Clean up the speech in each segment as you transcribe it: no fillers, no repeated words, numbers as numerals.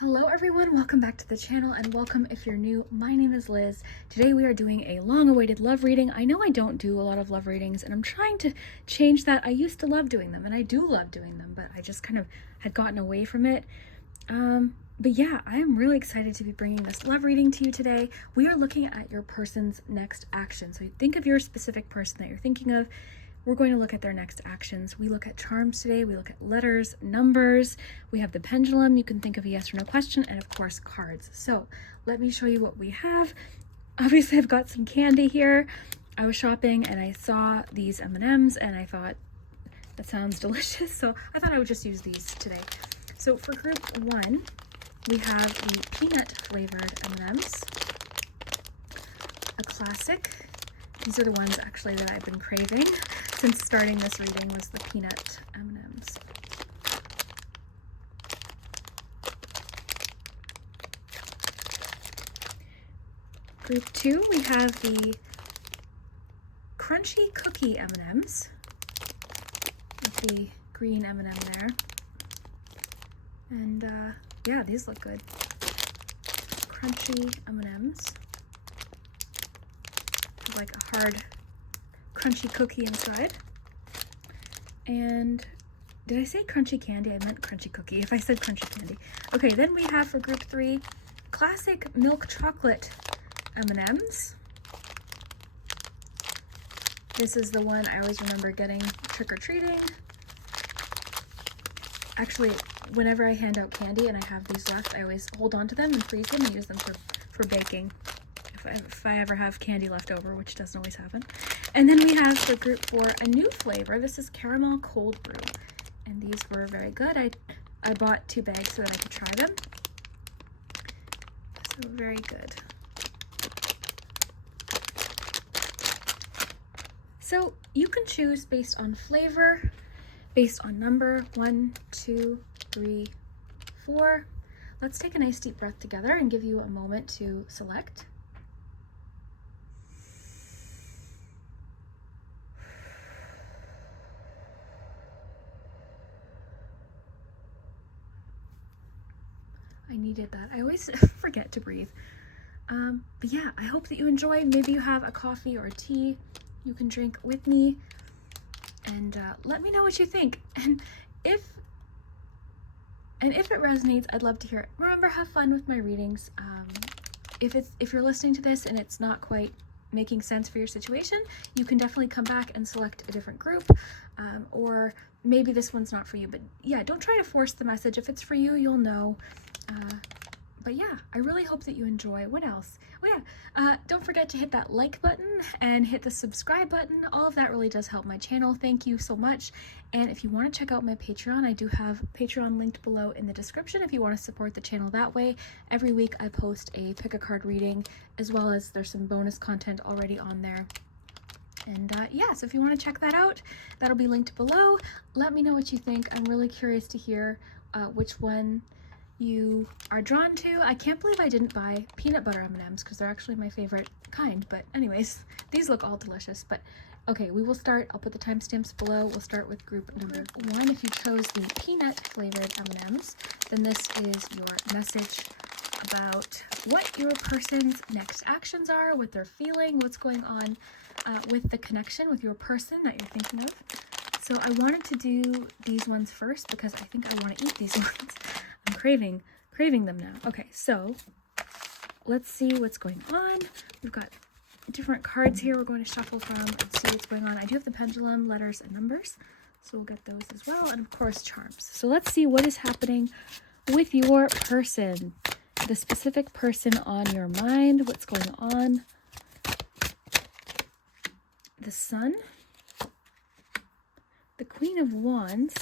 Hello everyone, welcome back to the channel and welcome if you're new. My name is Liz. Today we are doing a long-awaited love reading. I know I don't do a lot of love readings and I'm trying to change that. I used to love doing them and I do love doing them, but I just kind of had gotten away from it. But yeah, I am really excited to be bringing this love reading to you today. We are looking at your person's next action. So think of your specific person that you're thinking of. We're going to look at their next actions. We look at charms today. We look at letters, numbers. We have the pendulum. You can think of a yes or no question, and of course, cards. So let me show you what we have. Obviously, I've got some candy here. I was shopping and I saw these M&Ms and I thought that sounds delicious. So I thought I would just use these today. So for group one, we have the peanut flavored M&Ms, a classic. These are the ones actually that I've been craving since starting this reading, was the peanut M&Ms. Group two, we have the crunchy cookie M&Ms with the green M&M there. And yeah, these look good. Crunchy M&Ms. Like a hard crunchy cookie inside. And did I say crunchy candy? I meant crunchy cookie if I said crunchy candy. Okay, then we have for group three, classic milk chocolate M&Ms. This is the one I always remember getting trick-or-treating. Actually, whenever I hand out candy and I have these left, I always hold on to them and freeze them and use them for baking. If I ever have candy left over, which doesn't always happen. And then we have for group four a new flavor. This is caramel cold brew, and these were very good. I bought 2 bags so that I could try them. So very good. So you can choose based on flavor, based on number 1, 2, 3, 4. Let's take a nice deep breath together and give you a moment to select. I needed that. I always forget to breathe. But yeah, I hope that you enjoy. Maybe you have a coffee or a tea you can drink with me, and let me know what you think. And if it resonates, I'd love to hear it. Remember, have fun with my readings. If you're listening to this and it's not quite making sense for your situation, you can definitely come back and select a different group, or maybe this one's not for you. But yeah, don't try to force the message. If it's for you, you'll know. But yeah, I really hope that you enjoy. What else? Oh yeah, don't forget to hit that like button and hit the subscribe button. All of that really does help my channel. Thank you so much. And if you want to check out my Patreon, I do have Patreon linked below in the description if you want to support the channel that way. Every week I post a pick a card reading, as well as there's some bonus content already on there. And yeah, so if you want to check that out, that'll be linked below. Let me know what you think. I'm really curious to hear which one you are drawn to. I can't believe I didn't buy peanut butter M&Ms because they're actually my favorite kind. But anyways, these look all delicious. But okay, we will start. I'll put the timestamps below. We'll start with group number 1. If you chose the peanut flavored M&Ms, then this is your message about what your person's next actions are, what they're feeling, what's going on with the connection with your person that you're thinking of. So I wanted to do these ones first because I think I want to eat these ones. I'm craving them now. Okay, so let's see what's going on. We've got different cards here we're going to shuffle from and see what's going on. I do have the pendulum, letters, and numbers, so we'll get those as well, and of course charms. So let's see what is happening with your person, the specific person on your mind, what's going on. The Sun, the Queen of Wands,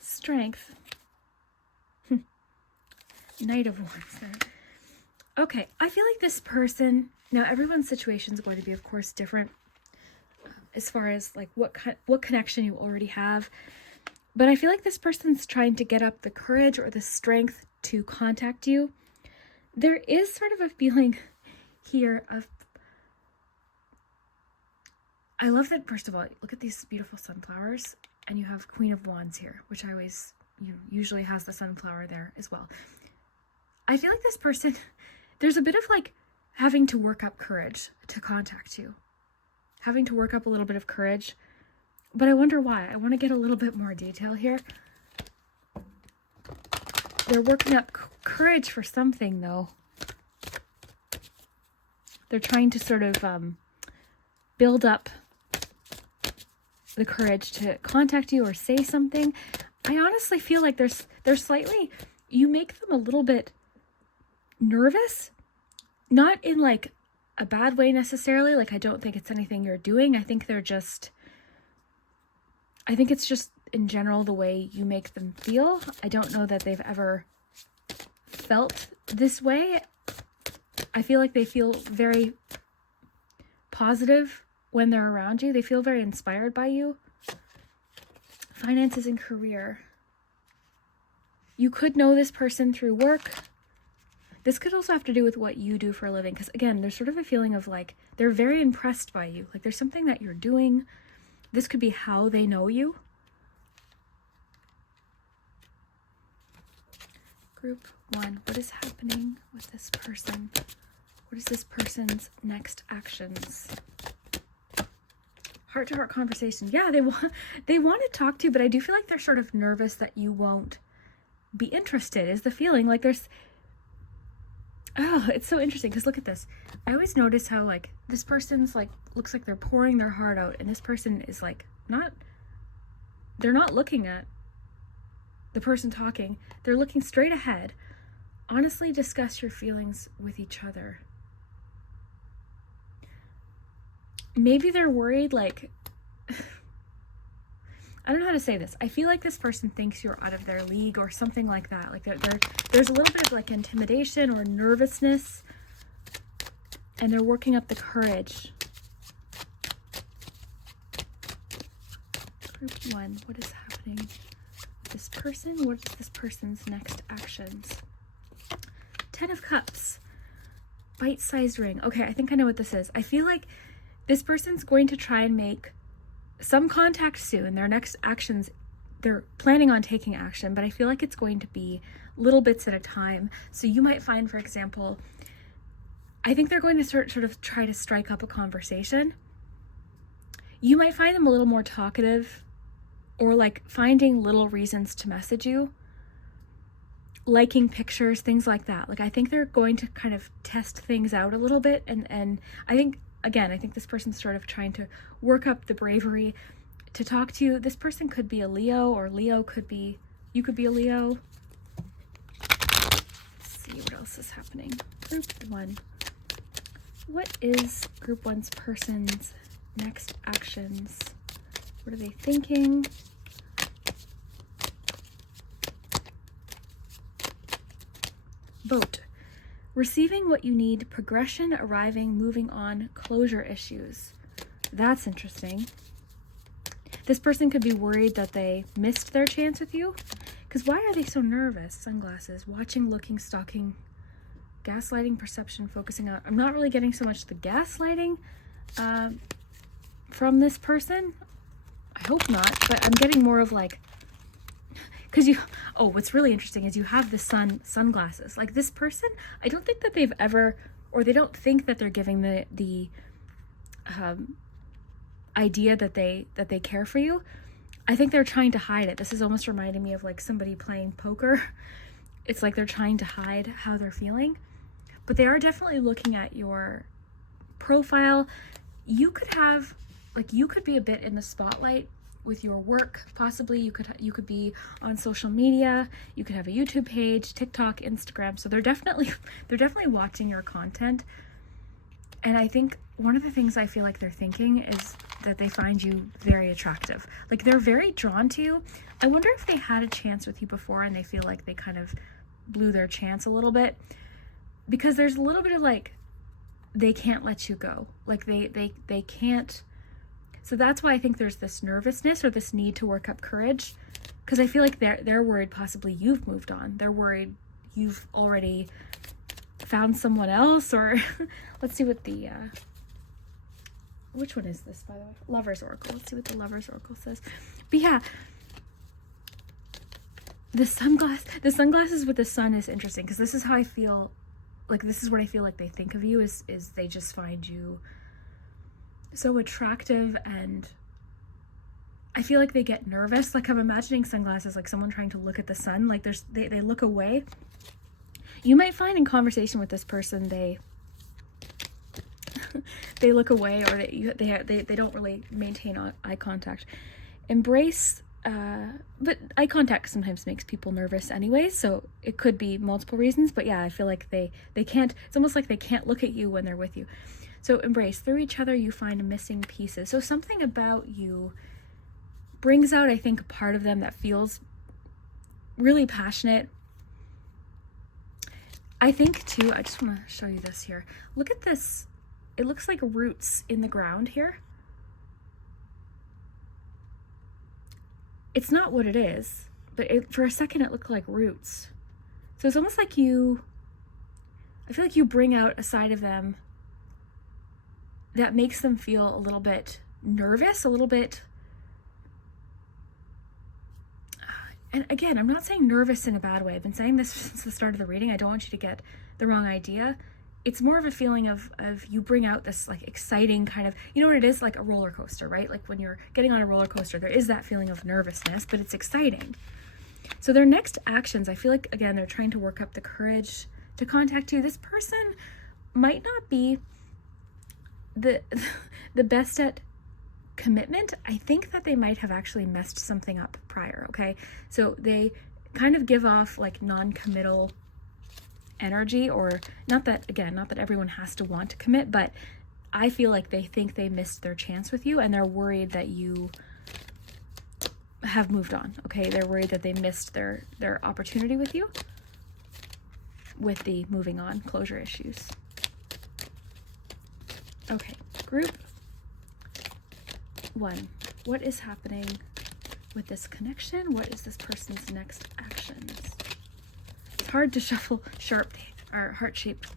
Strength, Knight of Wands. Okay, I feel like this person, now everyone's situation is going to be, of course, different as far as like what connection you already have. But I feel like this person's trying to get up the courage or the strength to contact you. There is sort of a feeling here of, I love that, first of all, look at these beautiful sunflowers. and you have Queen of Wands here, which I always, usually has the sunflower there as well. I feel like this person, there's a bit of like having to work up courage to contact you. Having to work up a little bit of courage. But I wonder why. I want to get a little bit more detail here. They're working up courage for something, though. They're trying to sort of build up the courage to contact you or say something. I honestly feel like there's slightly, you make them a little bit nervous. Not in like a bad way necessarily. Like, I don't think it's anything you're doing. I think it's just in general the way you make them feel. I don't know that they've ever felt this way. I feel like they feel very positive when they're around you. They feel very inspired by you. Finances and career. You could know this person through work. This could also have to do with what you do for a living. Because again, there's sort of a feeling of like, they're very impressed by you. Like there's something that you're doing. This could be how they know you. Group 1, what is happening with this person? What is this person's next actions? Heart-to-heart conversation. Yeah, they want to talk to you, but I do feel like they're sort of nervous that you won't be interested, is the feeling. Like there's, oh, it's so interesting because look at this. I always notice how like this person's like, looks like they're pouring their heart out, and this person is like they're not looking at the person talking. They're looking straight ahead. Honestly, discuss your feelings with each other. Maybe they're worried, like, I don't know how to say this. I feel like this person thinks you're out of their league or something like that. Like there's a little bit of like intimidation or nervousness, and they're working up the courage. Group 1, what is happening with this person? What is this person's next actions? 10 of Cups. Bite-sized ring. Okay, I think I know what this is. I feel like this person's going to try and make some contact soon. Their next actions, they're planning on taking action, but I feel like it's going to be little bits at a time. So you might find, for example, I think they're going to sort of try to strike up a conversation. You might find them a little more talkative, or like finding little reasons to message you, liking pictures, things like that. Like I think they're going to kind of test things out a little bit, and I think, again, I think this person's sort of trying to work up the bravery to talk to you. This person could be a Leo, or Leo could be, you could be a Leo. Let's see what else is happening. Group 1. What is Group 1's person's next actions? What are they thinking? Boat. Receiving what you need, progression, arriving, moving on, closure issues. That's interesting. This person could be worried that they missed their chance with you. Because why are they so nervous? Sunglasses, watching, looking, stalking, gaslighting, perception, focusing on. I'm not really getting so much the gaslighting from this person. I hope not, but I'm getting more of like, because what's really interesting is you have the sunglasses. Like this person, I don't think that they've ever, or they don't think that they're giving the idea that they care for you. I think they're trying to hide it. This is almost reminding me of like somebody playing poker. It's like they're trying to hide how they're feeling, but they are definitely looking at your profile. You could be a bit in the spotlight with your work. Possibly you could be on social media. You could have a YouTube page, TikTok, Instagram. So they're definitely watching your content. And I think one of the things I feel like they're thinking is that they find you very attractive. Like they're very drawn to you. I wonder if they had a chance with you before and they feel like they kind of blew their chance a little bit, because there's a little bit of like, they can't let you go. Like they can't. So that's why I think there's this nervousness or this need to work up courage, because I feel like they're worried possibly you've moved on. They're worried you've already found someone else, or let's see what which one is this, by the way? Lover's Oracle. Let's see what the Lover's Oracle says. But yeah, the sunglasses with the sun is interesting, because this is how I feel, like, this is what I feel like they think of you, is they just find you so attractive, and I feel like they get nervous. Like, I'm imagining sunglasses like someone trying to look at the sun, like they look away. You might find in conversation with this person they look away, or they don't really maintain eye contact. Embrace, but eye contact sometimes makes people nervous anyway, so it could be multiple reasons. But yeah, I feel like they can't, it's almost like they can't look at you when they're with you. So embrace. Through each other you find missing pieces. So something about you brings out, I think, a part of them that feels really passionate. I think too, I just want to show you this here. Look at this. It looks like roots in the ground here. It's not what it is, but for a second it looked like roots. So it's almost like I feel like you bring out a side of them that makes them feel a little bit nervous, a little bit, and again, I'm not saying nervous in a bad way. I've been saying this since the start of the reading. I don't want you to get the wrong idea. It's more of a feeling of you bring out this like exciting kind of, you know what it is, like a roller coaster, right? Like when you're getting on a roller coaster, there is that feeling of nervousness, but it's exciting. So their next actions, I feel like, again, they're trying to work up the courage to contact you. This person might not be the best at commitment. I think that they might have actually messed something up prior, okay? So they kind of give off like non-committal energy, or not that everyone has to want to commit, but I feel like they think they missed their chance with you, and they're worried that you have moved on, okay? They're worried that they missed their opportunity with you with the moving on, closure issues. Okay, group 1. What is happening with this connection? What is this person's next actions? It's hard to shuffle heart-shaped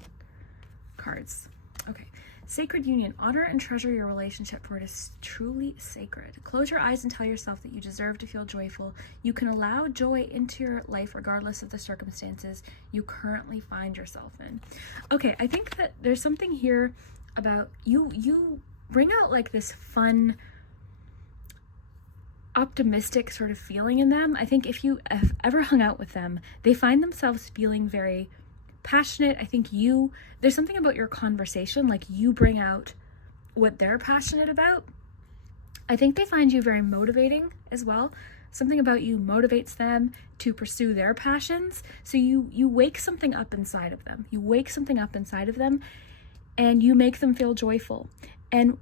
cards. Okay. Sacred union. Honor and treasure your relationship, for it is truly sacred. Close your eyes and tell yourself that you deserve to feel joyful. You can allow joy into your life regardless of the circumstances you currently find yourself in. Okay, I think that there's something here about you bring out like this fun, optimistic sort of feeling in them. I think if you have ever hung out with them, they find themselves feeling very passionate. I think there's something about your conversation, like you bring out what they're passionate about. I think they find you very motivating as well. Something about you motivates them to pursue their passions. So you wake something up inside of them. And you make them feel joyful. And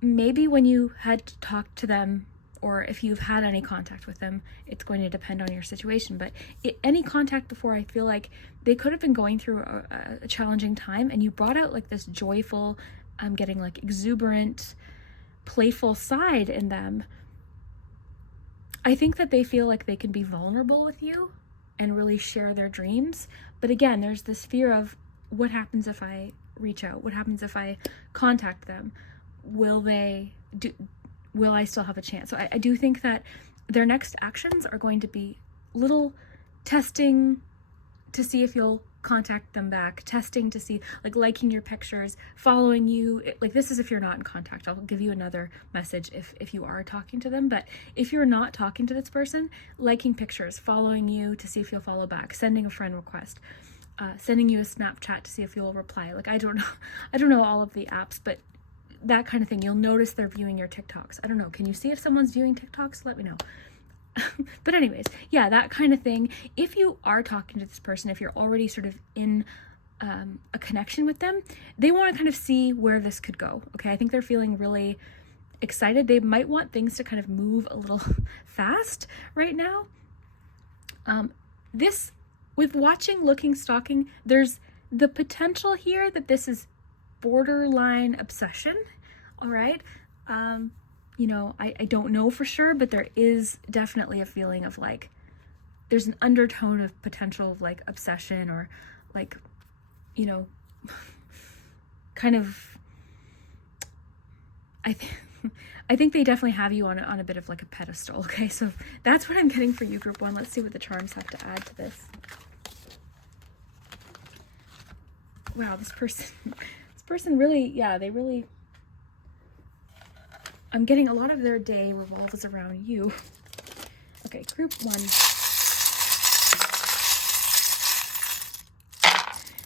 maybe when you had to talk to them, or if you've had any contact with them, it's going to depend on your situation. But any contact before, I feel like they could have been going through a challenging time, and you brought out like this joyful, getting like exuberant, playful side in them. I think that they feel like they can be vulnerable with you and really share their dreams. But again, there's this fear of, what happens if I reach out? What happens if I contact them? Will I still have a chance? So I do think that their next actions are going to be little testing to see if you'll contact them back, testing to see, like liking your pictures, following you. Like, this is if you're not in contact. I'll give you another message if you are talking to them. But if you're not talking to this person, liking pictures, following you to see if you'll follow back, sending a friend request, sending you a Snapchat to see if you'll reply. Like, I don't know all of the apps, but that kind of thing. You'll notice they're viewing your TikToks. I don't know. Can you see if someone's viewing TikToks? Let me know. But anyways, yeah, that kind of thing. If you are talking to this person, if you're already sort of in a connection with them, they want to kind of see where this could go. Okay, I think they're feeling really excited. They might want things to kind of move a little fast right now. With watching, looking, stalking, there's the potential here that this is borderline obsession. All right. I don't know for sure, but there is definitely a feeling of like, there's an undertone of potential of like obsession, or like, kind of, I think they definitely have you on a bit of like a pedestal. Okay, so that's what I'm getting for you, group 1. Let's see what the charms have to add to this. Wow, this person really, yeah, they really, I'm getting a lot of their day revolves around you. Okay, group 1.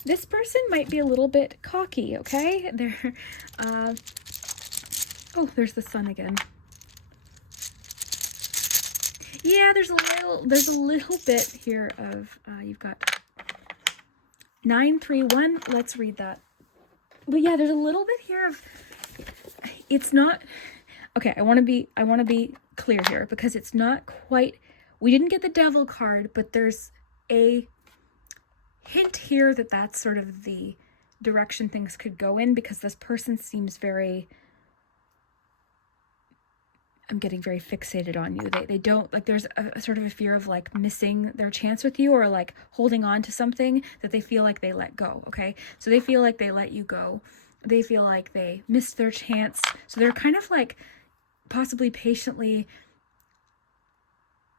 This person might be a little bit cocky, okay? They're, oh, there's the sun again. Yeah, there's a little bit here of, you've got 931. Let's read that. But yeah, there's a little bit here of, it's not, okay, I want to be clear here, because it's not quite, we didn't get the devil card, but there's a hint here that that's sort of the direction things could go in, because this person seems very, I'm getting very fixated on you. They don't, like, there's a sort of a fear of like missing their chance with you, or like holding on to something that they feel like they let go. Okay, so they feel like they let you go, they feel like they missed their chance, so they're kind of like possibly patiently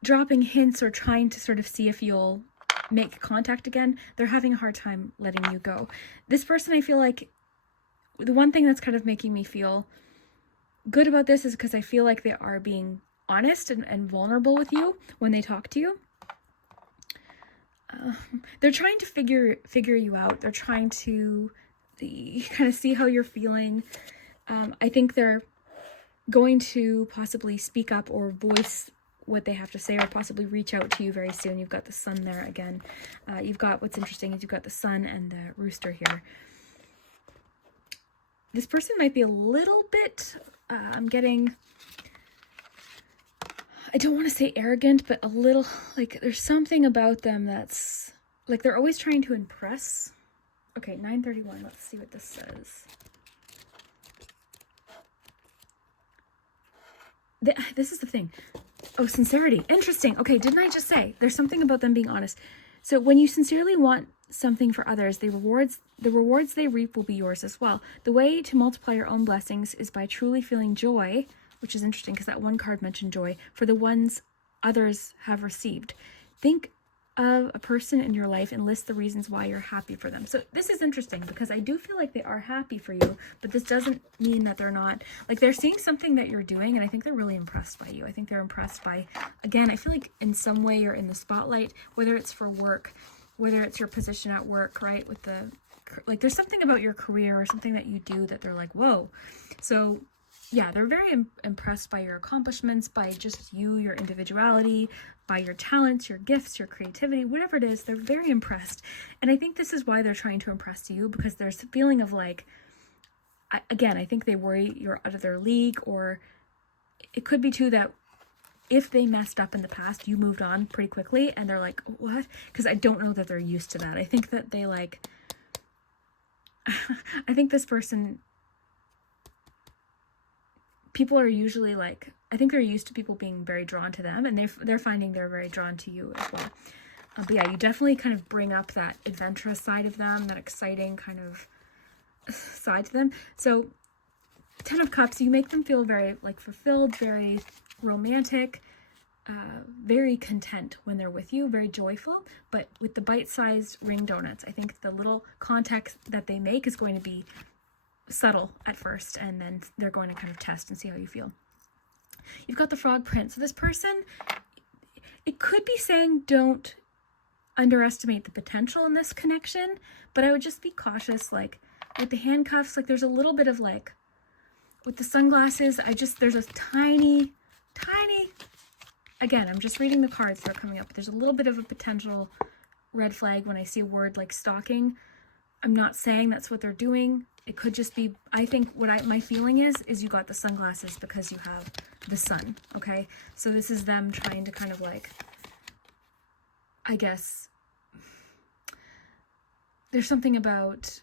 dropping hints or trying to sort of see if you'll make contact again. They're having a hard time letting you go. This person, I feel like, the one thing that's kind of making me feel good about this is because I feel like they are being honest and vulnerable with you when they talk to you. They're trying to figure you out. They're trying to kind of see how you're feeling. I think they're going to possibly speak up or voice what they have to say, or possibly reach out to you very soon. You've got the sun there again. You've got, what's interesting is you've got the sun and the rooster here. This person might be a little bit, I'm getting, I don't want to say arrogant, but a little, like, there's something about them that's, like, they're always trying to impress. Okay, 931, let's see what this says. This is the thing. Oh, sincerity. Interesting. Okay, didn't I just say there's something about them being honest? So when you sincerely want something for others, the rewards they reap will be yours as well. The way to multiply your own blessings is by truly feeling joy, which is interesting because that one card mentioned joy, for the ones others have received. Think of a person in your life and list the reasons why you're happy for them. So this is interesting because I do feel like they are happy for you, but this doesn't mean that they're not, like, they're seeing something that you're doing, and I think they're really impressed by you. I think they're impressed by, again, I feel like in some way you're in the spotlight, whether it's for work, whether it's your position at work, right? With the, like, there's something about your career or something that you do that they're like, whoa. So yeah, they're very impressed by your accomplishments, by just you, your individuality, by your talents, your gifts, your creativity, whatever it is. They're very impressed. And I think this is why they're trying to impress you, because there's a feeling of like, again, I think they worry you're out of their league, or it could be too that if they messed up in the past, you moved on pretty quickly and they're like, what? Because I don't know that they're used to that. I think that they like, I think this person, people are usually like, I think they're used to people being very drawn to them, and they're finding they're very drawn to you as well. But yeah, you definitely kind of bring up that adventurous side of them, that exciting kind of side to them. So 10 of Cups, you make them feel very like fulfilled, very romantic, very content when they're with you, very joyful. But with the bite-sized ring donuts, I think the little context that they make is going to be subtle at first, and then they're going to kind of test and see how you feel. You've got the Frog Prince. So this person, it could be saying don't underestimate the potential in this connection, but I would just be cautious. Like with the handcuffs, like there's a little bit of like, with the sunglasses, there's a tiny, again, I'm just reading the cards that are coming up. There's a little bit of a potential red flag when I see a word like stalking. I'm not saying that's what they're doing. It could just be, I think my feeling is you got the sunglasses because you have the sun, okay? So this is them trying to kind of like, I guess, there's something about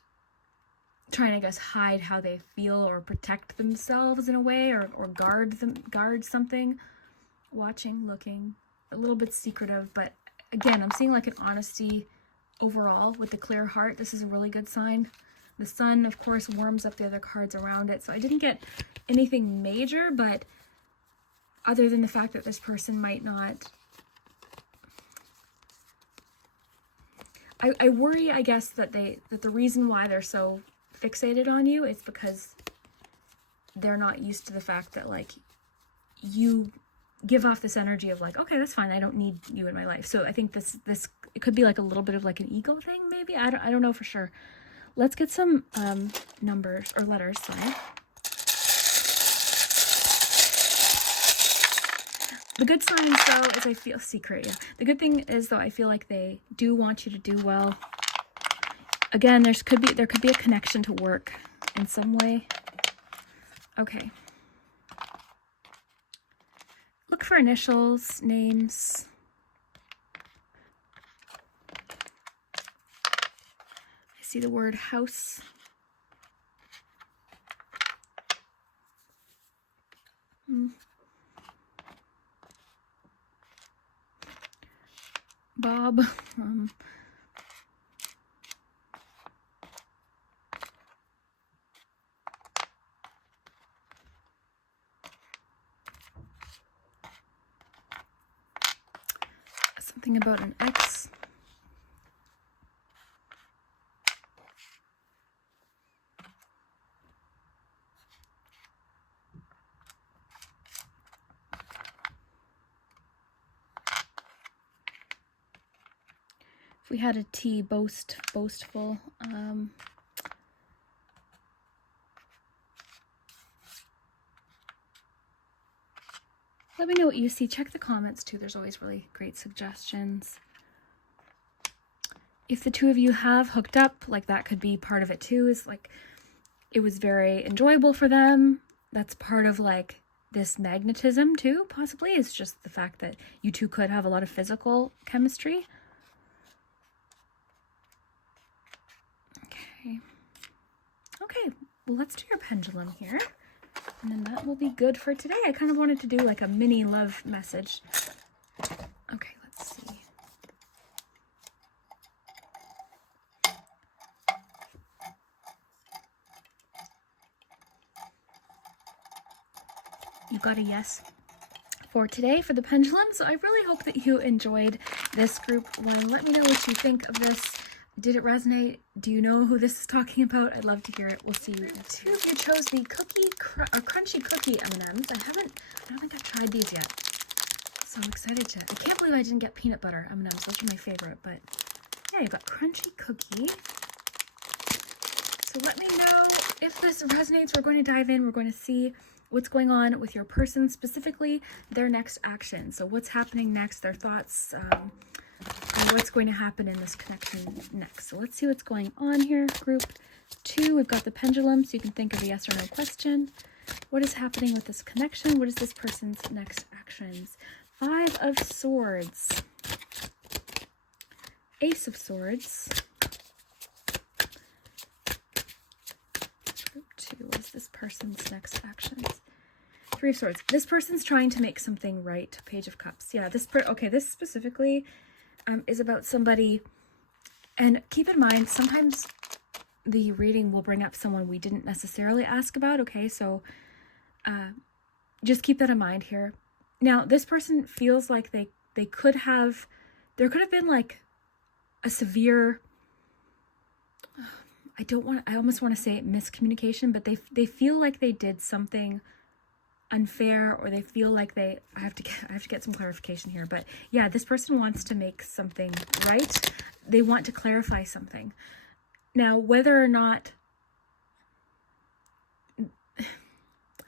trying to, I guess, hide how they feel or protect themselves in a way, or guard something. Watching, looking, a little bit secretive, but again, I'm seeing like an honesty overall with the clear heart. This is a really good sign. The Sun, of course, warms up the other cards around it. So I didn't get anything major, but other than the fact that this person might not... I worry, I guess, that the reason why they're so fixated on you is because they're not used to the fact that, like, you give off this energy of like, okay, that's fine, I don't need you in my life. So I think this it could be like a little bit of like an ego thing, maybe. I don't know for sure. Let's get some numbers or letters. Sorry. The good signs, though, is I feel secret. Yeah. The good thing is, though, I feel like they do want you to do well. Again, there could be a connection to work in some way. Okay. Look for initials, names. I see the word house. Bob. Something about an ex. If we had a T, boastful. Let me know what you see. Check the comments too. There's always really great suggestions. If the two of you have hooked up, like that could be part of it too, is like it was very enjoyable for them. That's part of like this magnetism too, possibly. It's just the fact that you two could have a lot of physical chemistry. Okay, well, let's do your pendulum here. And then that will be good for today. I kind of wanted to do like a mini love message. Okay, let's see. You got a yes for today for the pendulum. So I really hope that you enjoyed this group one. Let me know what you think of this. Did it resonate? Do you know who this is talking about? I'd love to hear it. We'll see. Two of you chose the crunchy cookie M&Ms. I don't think I've tried these yet. So excited to. I can't believe I didn't get peanut butter M&Ms. Those are my favorite. But yeah, you've got crunchy cookie. So let me know if this resonates. We're going to dive in. We're going to see what's going on with your person, specifically their next action. So what's happening next, their thoughts, and what's going to happen in this connection next. So let's see what's going on here. Group 2, we've got the pendulum, so you can think of a yes or no question. What is happening with this connection? What is this person's next actions? 5 of Swords. Ace of Swords. Group 2, what is this person's next actions? 3 of Swords. This person's trying to make something right. Page of Cups. Yeah, this specifically is about somebody, and keep in mind, sometimes the reading will bring up someone we didn't necessarily ask about, okay? So just keep that in mind here. Now, this person feels like they could have, there could have been like a severe, I almost want to say miscommunication, but they feel like they did something unfair, or they feel like I have to get some clarification here, but yeah, this person wants to make something right. They want to clarify something. Now, whether or not,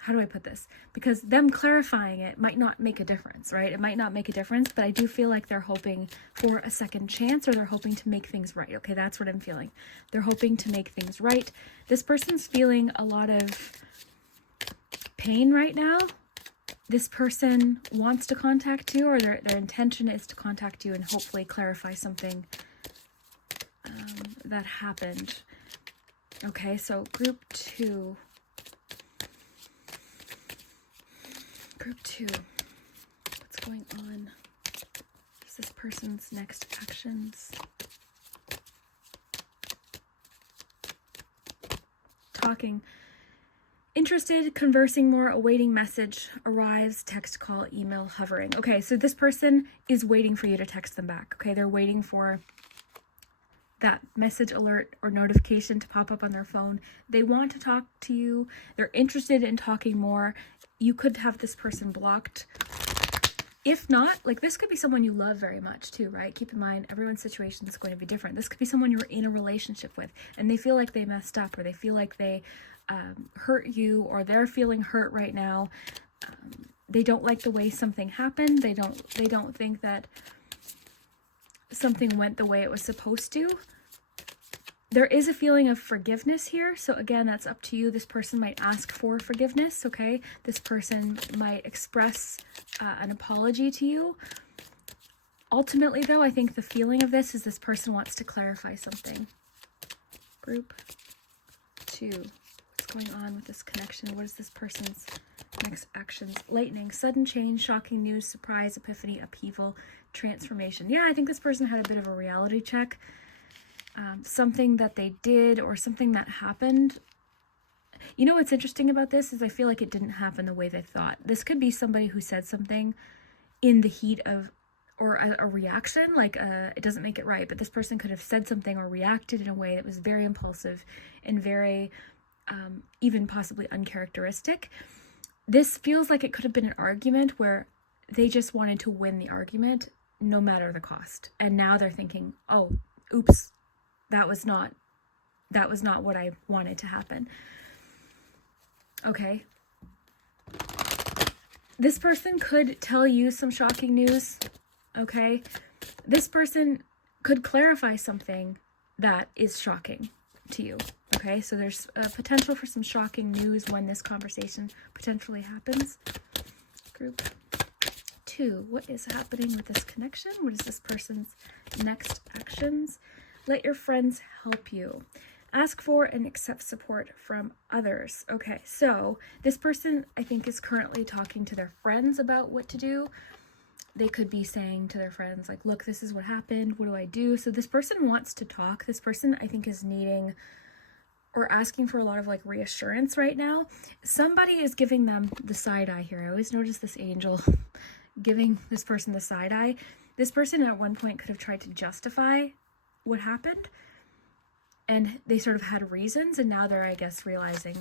how do I put this? Because them clarifying it might not make a difference, right? It might not make a difference, but I do feel like they're hoping for a second chance, or they're hoping to make things right. Okay, that's what I'm feeling. They're hoping to make things right. This person's feeling a lot of pain right now. This person wants to contact you, or their intention is to contact you and hopefully clarify something that happened. Okay, so group 2. Group 2. What's going on? Is this person's next actions? talking. Interested, conversing more, awaiting message, arrives, text, call, email, hovering. Okay, so this person is waiting for you to text them back. Okay, they're waiting for that message alert or notification to pop up on their phone. They want to talk to you. They're interested in talking more. You could have this person blocked. If not, like, this could be someone you love very much too, right? Keep in mind, everyone's situation is going to be different. This could be someone you're in a relationship with and they feel like they messed up, or they feel like they hurt you, or they're feeling hurt right now. They don't like the way something happened. They don't think that something went the way it was supposed to. There is a feeling of forgiveness here. So again, that's up to you. This person might ask for forgiveness, okay? This person might express an apology to you. Ultimately, though, I think the feeling of this is this person wants to clarify something. Group 2. What's going on with this connection? What is this person's next actions? Lightning, sudden change, shocking news, surprise, epiphany, upheaval, transformation. Yeah, I think this person had a bit of a reality check. Something that they did or something that happened. You know what's interesting about this is I feel like it didn't happen the way they thought. This could be somebody who said something in the heat of, or a reaction, like it doesn't make it right, but this person could have said something or reacted in a way that was very impulsive and very even possibly uncharacteristic. This feels like it could have been an argument where they just wanted to win the argument no matter the cost. And now they're thinking, oh, oops, that was not what I wanted to happen. Okay. This person could tell you some shocking news. Okay. This person could clarify something that is shocking to you. Okay. So there's a potential for some shocking news when this conversation potentially happens. Group 2. What is happening with this connection? What is this person's next actions? Let your friends help you. Ask for and accept support from others. Okay, so this person, I think, is currently talking to their friends about what to do. They could be saying to their friends, like, look, this is what happened. What do I do? So this person wants to talk. This person, I think, is needing or asking for a lot of, like, reassurance right now. Somebody is giving them the side eye here. I always notice this angel giving this person the side eye. This person at one point could have tried to justify what happened, and they sort of had reasons, and now they're, I guess, realizing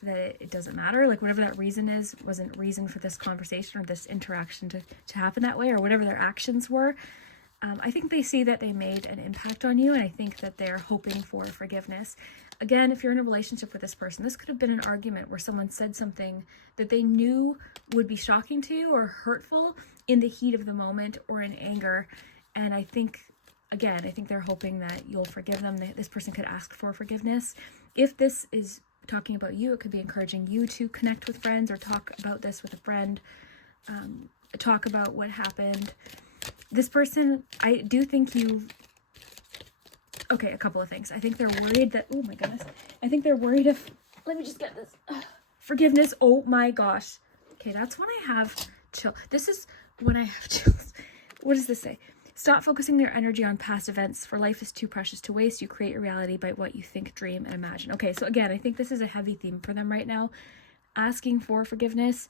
that it doesn't matter. Like, whatever that reason is wasn't reason for this conversation or this interaction to happen that way, or whatever their actions were. I think they see that they made an impact on you, and I think that they're hoping for forgiveness. Again, if you're in a relationship with this person, this could have been an argument where someone said something that they knew would be shocking to you or hurtful in the heat of the moment or in anger. And I think, again, I think they're hoping that you'll forgive them. This person could ask for forgiveness. If this is talking about you, it could be encouraging you to connect with friends or talk about this with a friend, talk about what happened. This person, I do think okay, a couple of things. I think they're worried that, oh my goodness, I think they're worried if, let me just get this, forgiveness, oh my gosh. Okay, that's when I have chill. This is when I have chills. What does this say? Stop focusing your energy on past events, for life is too precious to waste. You create your reality by what you think, dream, and imagine. Okay, so again, I think this is a heavy theme for them right now. Asking for forgiveness.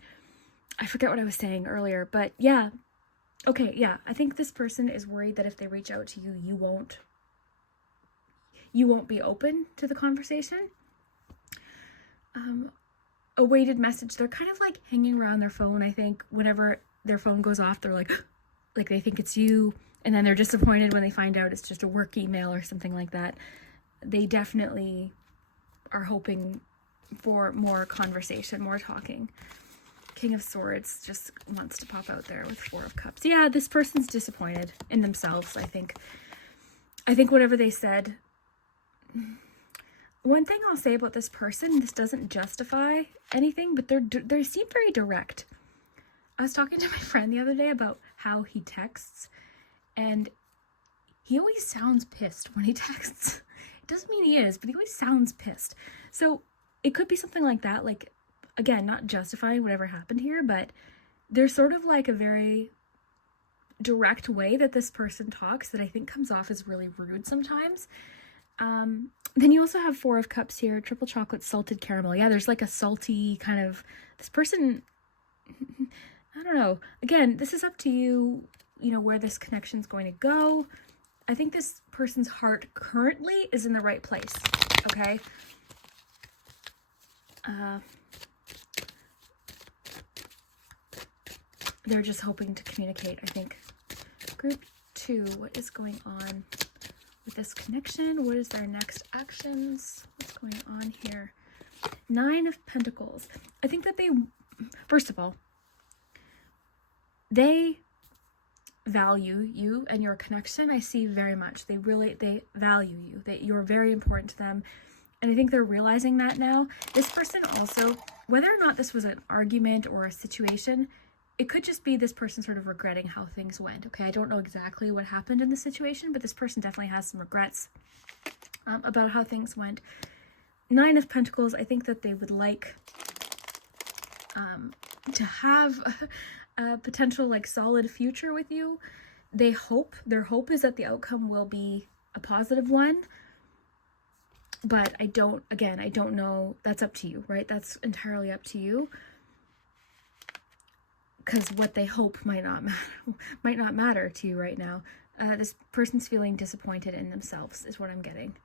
I forget what I was saying earlier, but yeah. Okay, yeah. I think this person is worried that if they reach out to you, you won't be open to the conversation. A weighted message. They're kind of like hanging around their phone. I think whenever their phone goes off, they're like they think it's you. And then they're disappointed when they find out it's just a work email or something like that. They definitely are hoping for more conversation, more talking. King of Swords just wants to pop out there with 4 of Cups. Yeah, this person's disappointed in themselves, I think. I think whatever they said. One thing I'll say about this person, this doesn't justify anything, but they seem very direct. I was talking to my friend the other day about how he texts, and he always sounds pissed when he texts. It doesn't mean he is, but he always sounds pissed. So it could be something like that, like, again, not justifying whatever happened here, but there's sort of like a very direct way that this person talks that I think comes off as really rude sometimes. Then you also have Four of Cups here, triple chocolate, salted caramel. Yeah, there's like a salty kind of, this person, I don't know. Again, this is up to you, you know, where this connection's going to go. I think this person's heart currently is in the right place, okay? They're just hoping to communicate, I think. Group 2, what is going on with this connection? What is their next actions? What's going on here? 9 of Pentacles. I think that they, first of all, they value you and your connection. I see very much. They value you. That you're very important to them. And I think they're realizing that now. This person also, whether or not this was an argument or a situation, it could just be this person sort of regretting how things went. Okay, I don't know exactly what happened in the situation, but this person definitely has some regrets about how things went. 9 of Pentacles, I think that they would like to have a potential like solid future with you. They hope, their hope is that the outcome will be a positive one. But I don't know. That's up to you, right? That's entirely up to you. Because what they hope might not matter to you right now. This person's feeling disappointed in themselves is what I'm getting.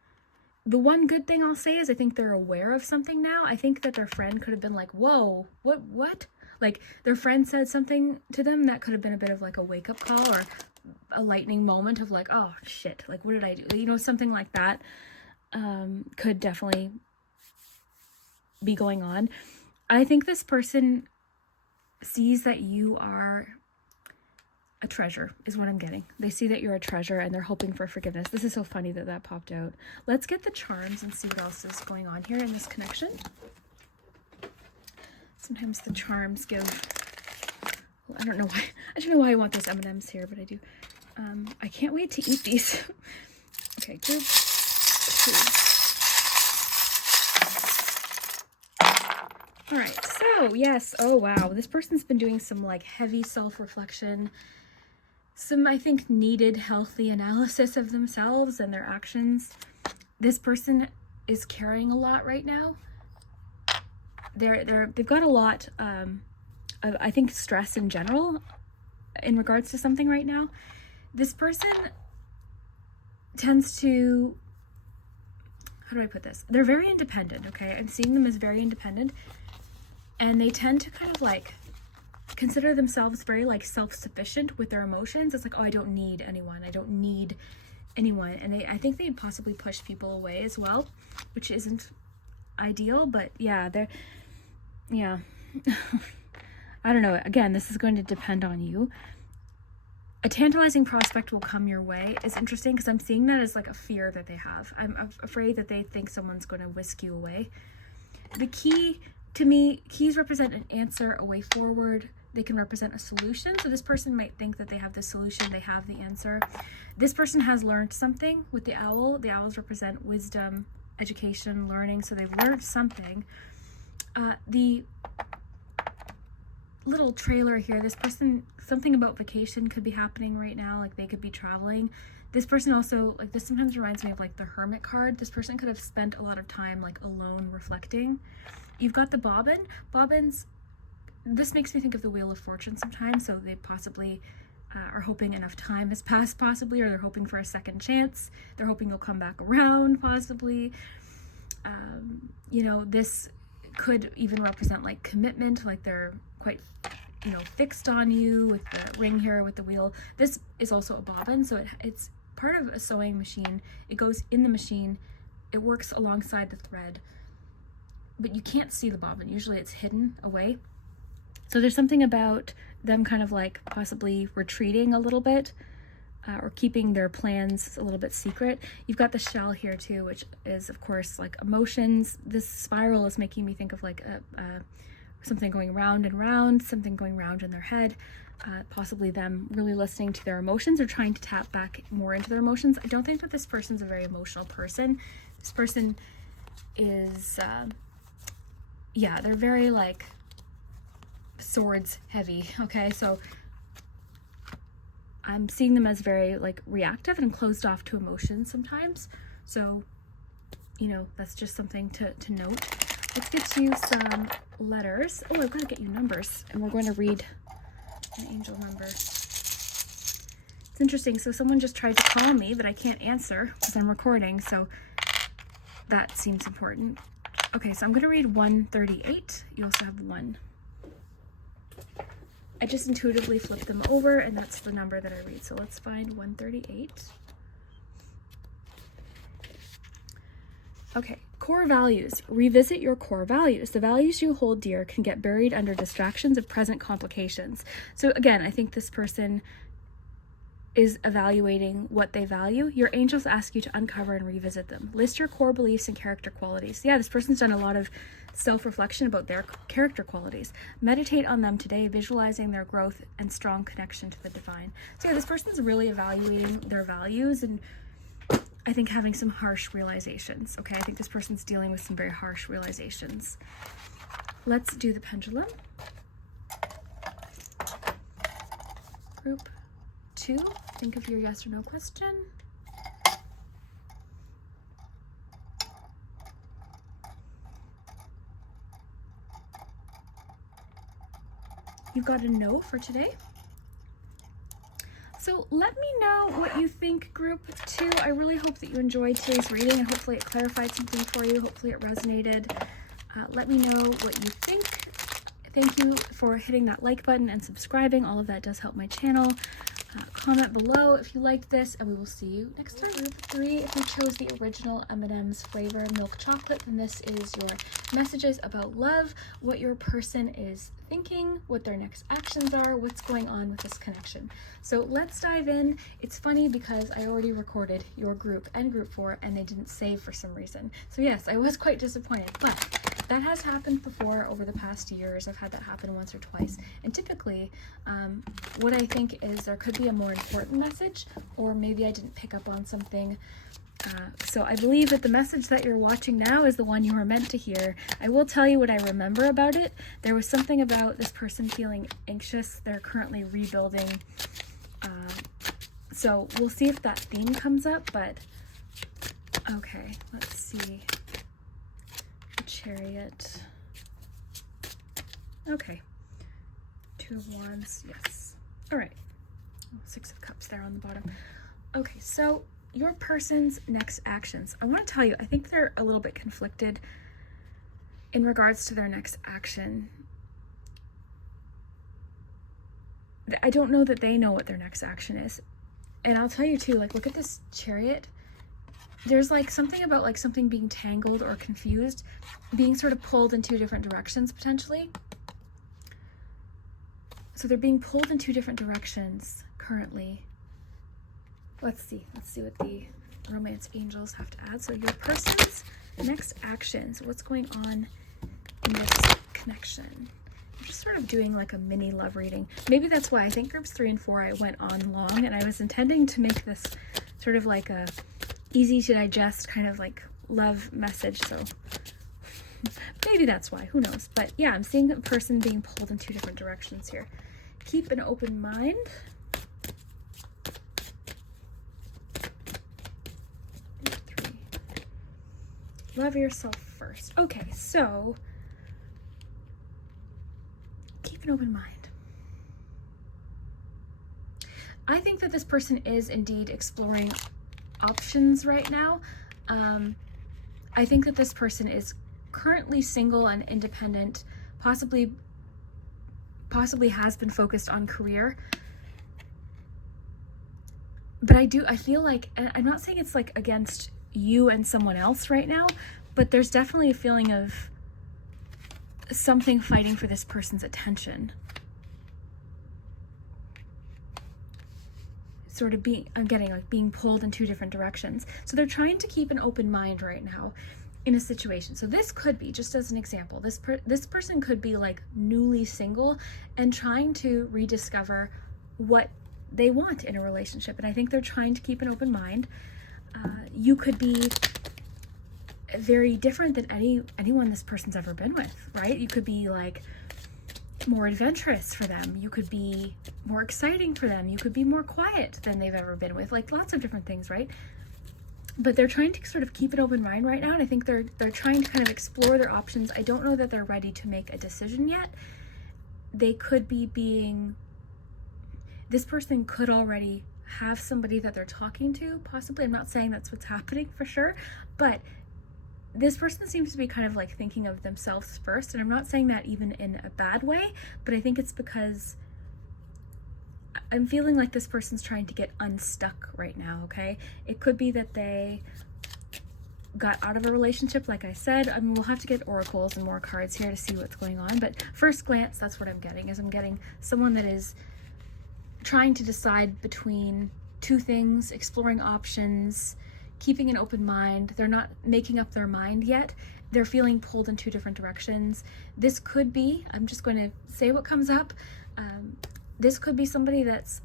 The one good thing I'll say is I think they're aware of something now. I think that their friend could have been like, whoa, what? Like their friend said something to them that could have been a bit of like a wake-up call or a lightning moment of like, oh shit, like what did I do? You know, something like that could definitely be going on. I think this person sees that you are a treasure is what I'm getting. They see that you're a treasure and they're hoping for forgiveness. This is so funny that that popped out. Let's get the charms and see what else is going on here in this connection. Sometimes the charms give, well, I don't know why I want those M&Ms here, but I do. I can't wait to eat these. Okay, group 2. All right, so yes, oh wow, this person's been doing some like heavy self-reflection, some I think needed healthy analysis of themselves and their actions. This person is carrying a lot right now. They've got a lot of, I think, stress in general in regards to something right now. This person tends to, how do I put this? They're very independent, okay? I'm seeing them as very independent. And they tend to kind of like consider themselves very like self-sufficient with their emotions. It's like, oh, I don't need anyone. I don't need anyone. And I think they possibly push people away as well, which isn't ideal. But yeah, I don't know. Again, this is going to depend on you. A tantalizing prospect will come your way is interesting because I'm seeing that as like a fear that they have. I'm afraid that they think someone's going to whisk you away. The key, to me, keys represent an answer, a way forward. They can represent a solution. So this person might think that they have the solution, they have the answer. This person has learned something with the owl. The owls represent wisdom, education, learning. So they've learned something. The little trailer here, this person, something about vacation could be happening right now. Like they could be traveling. This person also, like this sometimes reminds me of like the Hermit card. This person could have spent a lot of time like alone reflecting. You've got the bobbin. Bobbins, this makes me think of the Wheel of Fortune sometimes. So they possibly are hoping enough time has passed possibly, or they're hoping for a second chance. They're hoping you'll come back around possibly. You know, this could even represent like commitment, like they're quite, you know, fixed on you with the ring here with the wheel. This is also a bobbin, so it's part of a sewing machine. It goes in the machine. It works alongside the thread, but you can't see the bobbin. Usually it's hidden away. So there's something about them kind of like possibly retreating a little bit or keeping their plans a little bit secret. You've got the shell here too, which is of course like emotions. This spiral is making me think of like something going round and round, something going round in their head, possibly them really listening to their emotions or trying to tap back more into their emotions. I don't think that this person's a very emotional person. This person is, yeah, they're very like swords heavy, okay? So I'm seeing them as very like reactive and closed off to emotions sometimes. So you know, that's just something to note. Let's get you some letters. Oh, I've got to get you numbers, and we're going to read an angel number. It's interesting. So someone just tried to call me, but I can't answer because I'm recording, so that seems important. Okay, so I'm going to read 138. You also have 1. I just intuitively flip them over, and that's the number that I read. So let's find 138. Okay, core values. Revisit your core values. The values you hold dear can get buried under distractions of present complications. So again, I think this person is evaluating what they value. Your angels ask you to uncover and revisit them. List your core beliefs and character qualities. Yeah, this person's done a lot of self-reflection about their character qualities. Meditate on them today, visualizing their growth and strong connection to the divine. So yeah, this person's really evaluating their values, and I think having some harsh realizations. Okay, I think this person's dealing with some very harsh realizations. Let's do the pendulum. Group 2, think of your yes or no question. You've got a no for today. So let me know what you think, group 2. I really hope that you enjoyed today's reading, and hopefully it clarified something for you. Hopefully it resonated. Let me know what you think. Thank you for hitting that like button and subscribing. All of that does help my channel. Comment below if you liked this, and we will see you next time. Group 3, if you chose the original M&M's flavor milk chocolate, then this is your messages about love, what your person is thinking, what their next actions are, what's going on with this connection. So let's dive in. It's funny because I already recorded your group and group 4, and they didn't save for some reason. So yes, I was quite disappointed, but that has happened before over the past years. I've had that happen once or twice. And typically, what I think is there could be a more important message, or maybe I didn't pick up on something. So I believe that the message that you're watching now is the one you were meant to hear. I will tell you what I remember about it. There was something about this person feeling anxious. They're currently rebuilding. So we'll see if that theme comes up, but okay, let's see. Chariot. Okay. 2 of Wands. Yes. All right. 6 of Cups there on the bottom. Okay, so your person's next actions. I want to tell you, I think they're a little bit conflicted in regards to their next action. I don't know that they know what their next action is. And I'll tell you too, like, look at this Chariot. There's like something about like something being tangled or confused, being sort of pulled in 2 different directions potentially. So they're being pulled in 2 different directions currently. Let's see what the romance angels have to add. So your person's next actions, what's going on in this connection? I'm just sort of doing like a mini love reading. Maybe that's why I think groups 3 and 4 I went on long, and I was intending to make this sort of like a easy to digest kind of like love message, so maybe that's why, who knows. But yeah, I'm seeing a person being pulled in 2 different directions here. Keep an open mind. Love yourself first. Okay, so keep an open mind. I think that this person is indeed exploring options right now. I think that this person is currently single and independent, possibly has been focused on career. But I feel like, and I'm not saying it's like against you and someone else right now, but there's definitely a feeling of something fighting for this person's attention. Sort of I'm getting like being pulled in 2 different directions. So they're trying to keep an open mind right now in a situation. So this could be, just as an example, this person could be like newly single and trying to rediscover what they want in a relationship. And I think they're trying to keep an open mind. You could be very different than anyone this person's ever been with, right? You could be like more adventurous for them. You could be more exciting for them. You could be more quiet than they've ever been with, like lots of different things, right? but they're trying to sort of keep an open mind right now, and I think they're trying to kind of explore their options. I don't know that they're ready to make a decision yet. They could be being, this person could already have somebody that they're talking to, possibly. I'm not saying that's what's happening for sure, but this person seems to be kind of like thinking of themselves first, and I'm not saying that even in a bad way, but I think it's because I'm feeling like this person's trying to get unstuck right now, okay? It could be that they got out of a relationship, like I said. I mean, we'll have to get oracles and more cards here to see what's going on, but first glance, that's what I'm getting, is I'm getting someone that is trying to decide between two things, exploring options, keeping an open mind. They're not making up their mind yet. They're feeling pulled in two different directions. This could be, I'm just going to say what comes up. This could be somebody that's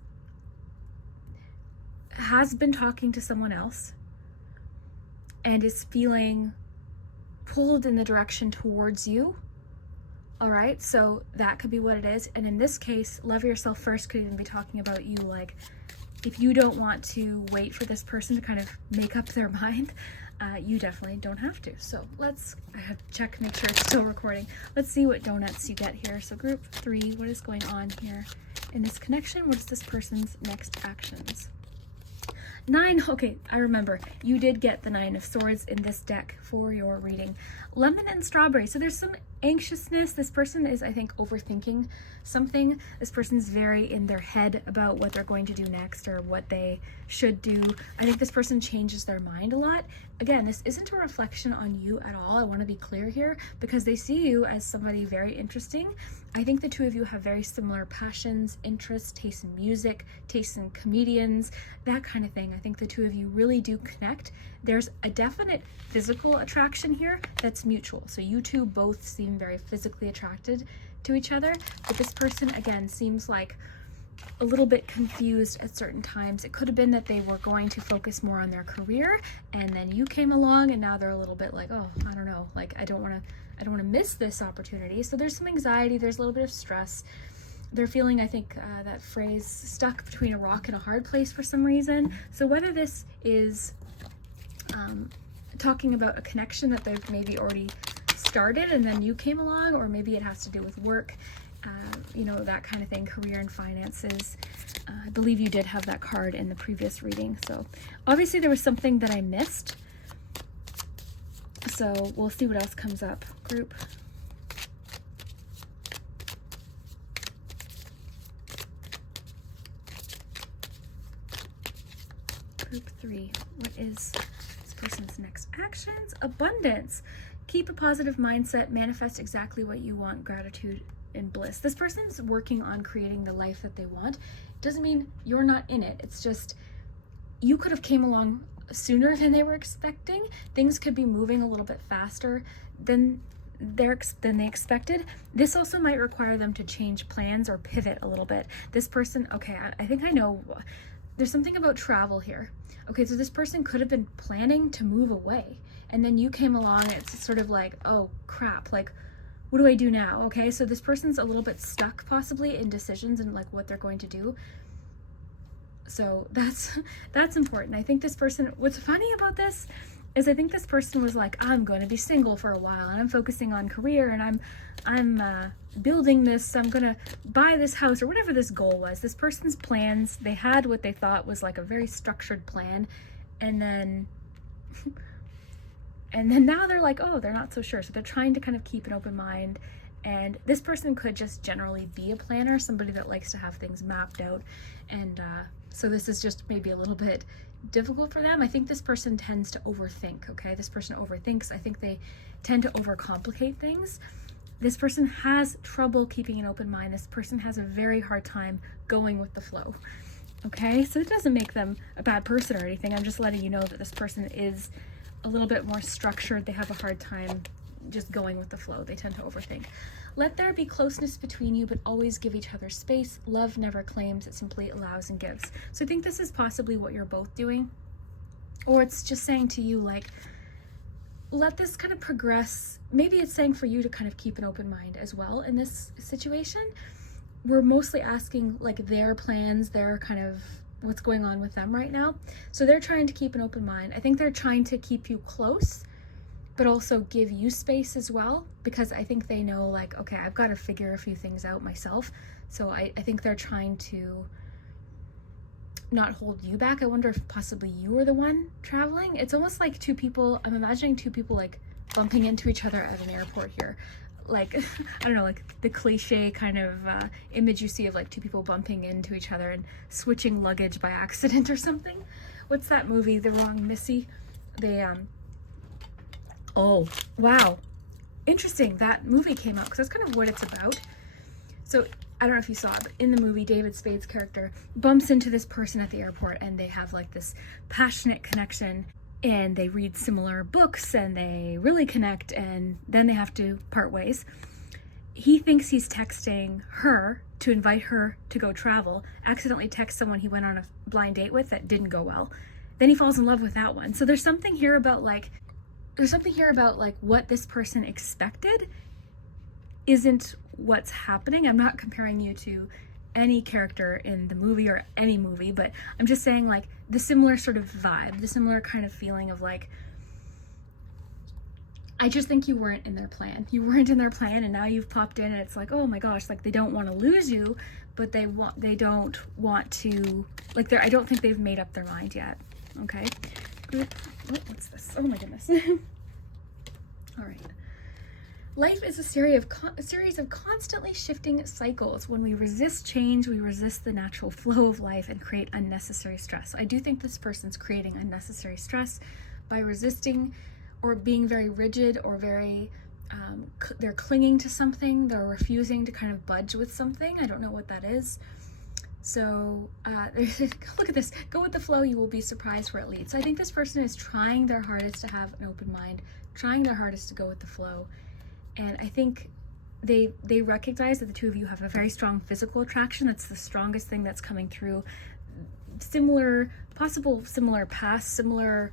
has been talking to someone else and is feeling pulled in the direction towards you. All right, so that could be what it is. And in this case, love yourself first could even be talking about you. Like, if you don't want to wait for this person to kind of make up their mind, you definitely don't have to. So I have to check, make sure it's still recording. Let's see what donuts you get here. So group 3, what is going on here in this connection? What is this person's next actions? 9, okay, I remember. You did get the 9 of Swords in this deck for your reading. Lemon and strawberry. So there's some anxiousness. This person is, I think, overthinking something. This person's very in their head about what they're going to do next or what they should do. I think this person changes their mind a lot. Again, this isn't a reflection on you at all. I want to be clear here, because they see you as somebody very interesting. I think the two of you have very similar passions, interests, tastes in music, tastes in comedians, that kind of thing. I think the two of you really do connect. There's a definite physical attraction here that's mutual. So you two both seem very physically attracted to each other, but this person, again, seems like a little bit confused at certain times. It could have been that they were going to focus more on their career, and then you came along, and now they're a little bit like, oh, I don't know, like, I don't want to miss this opportunity. So there's some anxiety, there's a little bit of stress. They're feeling, I think, that phrase, stuck between a rock and a hard place for some reason. So whether this is talking about a connection that they've maybe already started and then you came along, or maybe it has to do with work, you know, that kind of thing, career and finances. I believe you did have that card in the previous reading. So obviously there was something that I missed. So we'll see what else comes up. Group 3, what is this person's next actions? Abundance. Keep a positive mindset, manifest exactly what you want, gratitude and bliss. This person's working on creating the life that they want. Doesn't mean you're not in it. It's just you could have came along sooner than they were expecting. Things could be moving a little bit faster than they expected. This also might require them to change plans or pivot a little bit. This person, okay, I think I know. There's something about travel here. Okay, so this person could have been planning to move away, and then you came along and it's sort of like, oh crap, like, what do I do now? Okay, so this person's a little bit stuck possibly in decisions and like what they're going to do. So that's important. I think this person, what's funny about this is I think this person was like, I'm going to be single for a while and I'm focusing on career and I'm building this, I'm going to buy this house, or whatever this goal was. This person's plans, they had what they thought was like a very structured plan, and then now they're like, oh, they're not so sure. So they're trying to kind of keep an open mind. And this person could just generally be a planner, somebody that likes to have things mapped out. And so this is just maybe a little bit difficult for them. I think this person tends to overthink, okay? This person overthinks. I think they tend to overcomplicate things. This person has trouble keeping an open mind. This person has a very hard time going with the flow, okay? So it doesn't make them a bad person or anything. I'm just letting you know that this person is a little bit more structured. They have a hard time just going with the flow. They tend to overthink. Let there be closeness between you, but always give each other space. Love never claims, it simply allows and gives. So I think this is possibly what you're both doing. Or it's just saying to you, like, let this kind of progress. Maybe it's saying for you to kind of keep an open mind as well in this situation. We're mostly asking like their plans, their kind of what's going on with them right now. So they're trying to keep an open mind. I think they're trying to keep you close, but also give you space as well, because I think they know, like, okay, I've got to figure a few things out myself. So I think they're trying to not hold you back. I wonder if possibly you were the one traveling. It's almost like two people, I'm imagining two people like bumping into each other at an airport here. Like, I don't know, like the cliche kind of image you see of like two people bumping into each other and switching luggage by accident or something. What's that movie, The Wrong Missy? They, oh, wow. Interesting, that movie came out, because that's kind of what it's about. So, I don't know if you saw it, but in the movie, David Spade's character bumps into this person at the airport, and they have like this passionate connection, and they read similar books, and they really connect, and then they have to part ways. He thinks he's texting her to invite her to go travel, accidentally texts someone he went on a blind date with that didn't go well. Then he falls in love with that one. So there's something here about like what this person expected isn't what's happening. I'm not comparing you to any character in the movie or any movie, but I'm just saying like the similar sort of vibe, the similar kind of feeling of like, I just think you weren't in their plan. You weren't in their plan, and now you've popped in, and it's like, oh my gosh, like they don't want to lose you, but they don't want to, like I don't think they've made up their mind yet. Okay. What's this? Oh my goodness. All right. Life is a series of constantly shifting cycles. When we resist change, we resist the natural flow of life and create unnecessary stress. So I do think this person's creating unnecessary stress by resisting or being very rigid, or very, they're clinging to something. They're refusing to kind of budge with something. I don't know what that is. So look at this. Go with the flow. You will be surprised where it leads. So I think this person is trying their hardest to have an open mind, trying their hardest to go with the flow. And I think they recognize that the two of you have a very strong physical attraction. That's the strongest thing that's coming through. Similar past, similar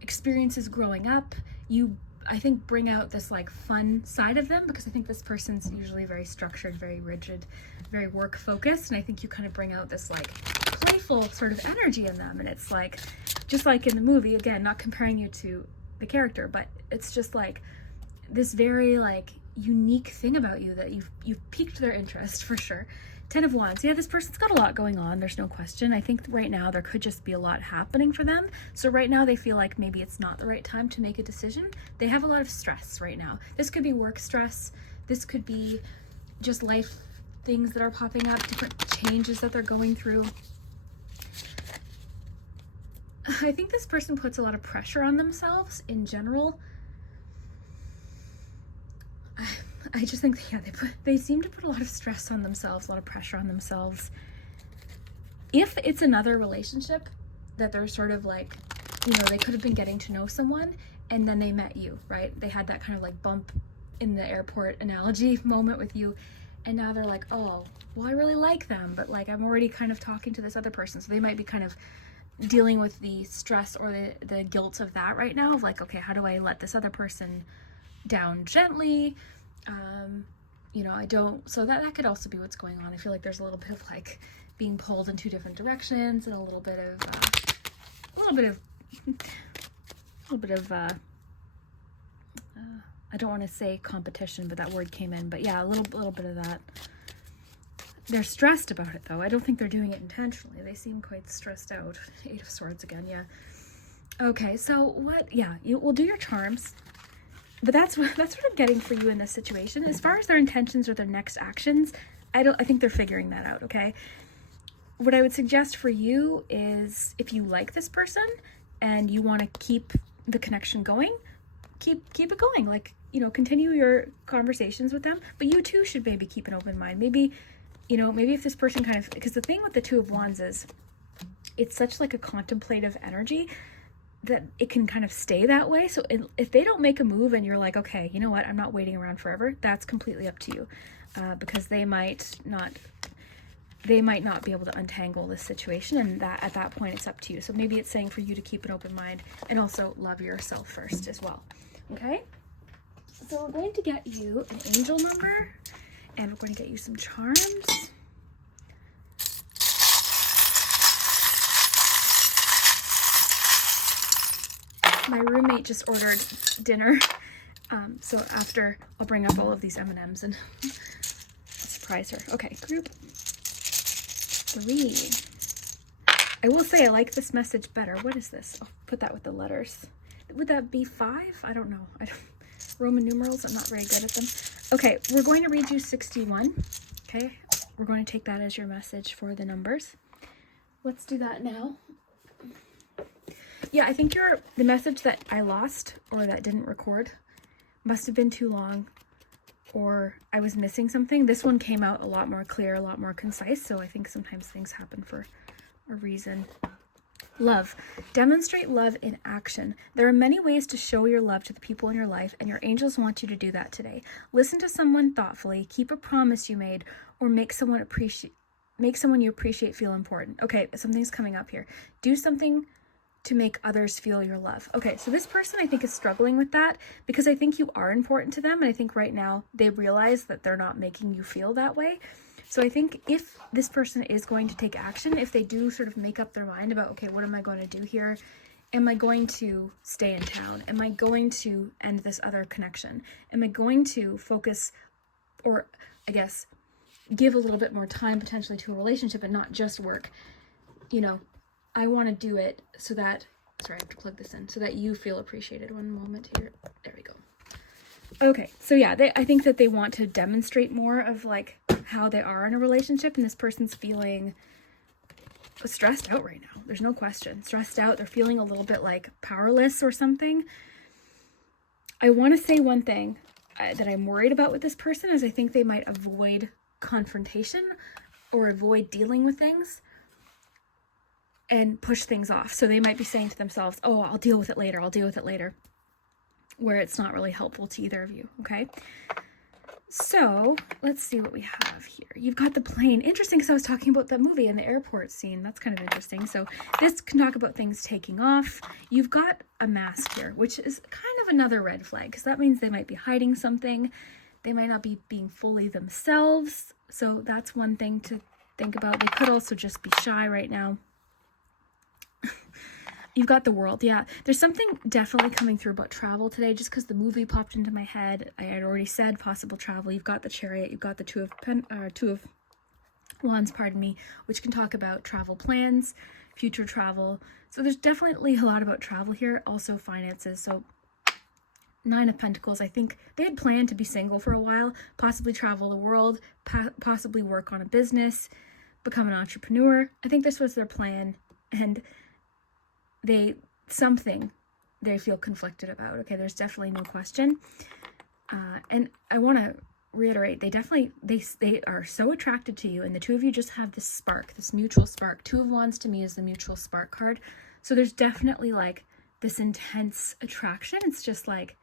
experiences growing up. You, I think, bring out this like fun side of them, because I think this person's usually very structured, very rigid, very work focused. And I think you kind of bring out this like playful sort of energy in them. And it's like, just like in the movie, again, not comparing you to the character, but it's just like this very like unique thing about you that you've piqued their interest for sure. 10 of Wands. Yeah, this person's got a lot going on. There's no question. I think right now there could just be a lot happening for them. So right now they feel like maybe it's not the right time to make a decision. They have a lot of stress right now. This could be work stress. This could be just life things that are popping up, different changes that they're going through. I think this person puts a lot of pressure on themselves in general. I just think, yeah, they seem to put a lot of stress on themselves, a lot of pressure on themselves. If it's another relationship that they're sort of like, you know, they could have been getting to know someone and then they met you, right? They had that kind of like bump in the airport analogy moment with you. And now they're like, oh, well, I really like them, but like I'm already kind of talking to this other person. So they might be kind of dealing with the stress or the guilt of that right now, of like, okay, how do I let this other person down gently? You know, I don't, so that could also be what's going on. I feel like there's a little bit of like being pulled in two different directions, and a little bit of I don't want to say competition, but that word came in, but yeah, a little bit of that. They're stressed about it though. I don't think they're doing it intentionally. They seem quite stressed out. 8 of Swords again, yeah. Okay, so what, yeah, we'll do your charms. But that's what I'm getting for you in this situation. As far as their intentions or their next actions, I think they're figuring that out, okay? What I would suggest for you is, if you like this person and you want to keep the connection going, keep it going. Like, you know, continue your conversations with them, but you too should maybe keep an open mind. Maybe, you know, maybe if this person kind of, because the thing with the 2 of Wands is it's such like a contemplative energy that it can kind of stay that way. So if they don't make a move and you're like, okay, you know what, I'm not waiting around forever, that's completely up to you, because they might not be able to untangle this situation, and that at that point it's up to you. So maybe it's saying for you to keep an open mind and also love yourself first as well. Okay, so we're going to get you an angel number, and we're going to get you some charms. My roommate just ordered dinner. So after, I'll bring up all of these M&Ms and surprise her. Okay, group 3. I will say I like this message better. What is this? I'll put that with the letters. Would that be 5? I don't know. Roman numerals, I'm not very good at them. Okay, we're going to read you 61. Okay, we're going to take that as your message for the numbers. Let's do that now. Yeah, I think the message that I lost or that didn't record must have been too long, or I was missing something. This one came out a lot more clear, a lot more concise, so I think sometimes things happen for a reason. Love. Demonstrate love in action. There are many ways to show your love to the people in your life, and your angels want you to do that today. Listen to someone thoughtfully, keep a promise you made, or make someone you appreciate feel important. Okay, something's coming up here. Do something to make others feel your love. Okay, so this person I think is struggling with that because I think you are important to them, and I think right now they realize that they're not making you feel that way. So I think if this person is going to take action, if they do sort of make up their mind about, okay, what am I going to do here? Am I going to stay in town? Am I going to end this other connection? Am I going to focus, or I guess give a little bit more time potentially to a relationship and not just work? You know, I want to do it so that, sorry, I have to plug this in, so that you feel appreciated. One moment here. There we go. Okay, so yeah, I think that they want to demonstrate more of like how they are in a relationship, and this person's feeling stressed out right now. There's no question. Stressed out. They're feeling a little bit like powerless or something. I want to say one thing that I'm worried about with this person is I think they might avoid confrontation or avoid dealing with things and push things off. So they might be saying to themselves, oh, I'll deal with it later. I'll deal with it later. Where it's not really helpful to either of you, okay? So let's see what we have here. You've got the plane. Interesting, because I was talking about that movie and the airport scene. That's kind of interesting. So this can talk about things taking off. You've got a mask here, which is kind of another red flag, because that means they might be hiding something. They might not be being fully themselves. So that's one thing to think about. They could also just be shy right now. You've got the World. Yeah, there's something definitely coming through about travel today, just because the movie popped into my head. I had already said possible travel. You've got the Chariot. You've got the Two of Wands, pardon me, which can talk about travel plans, future travel. So there's definitely a lot about travel here. Also finances. So 9 of Pentacles. I think they had planned to be single for a while, possibly travel the world, possibly work on a business, become an entrepreneur. I think this was their plan, and they feel conflicted about. Okay, there's definitely no question. And I want to reiterate, they are so attracted to you, and the two of you just have this spark, this mutual spark. 2 of Wands to me is the mutual spark card. So there's definitely like this intense attraction. It's just like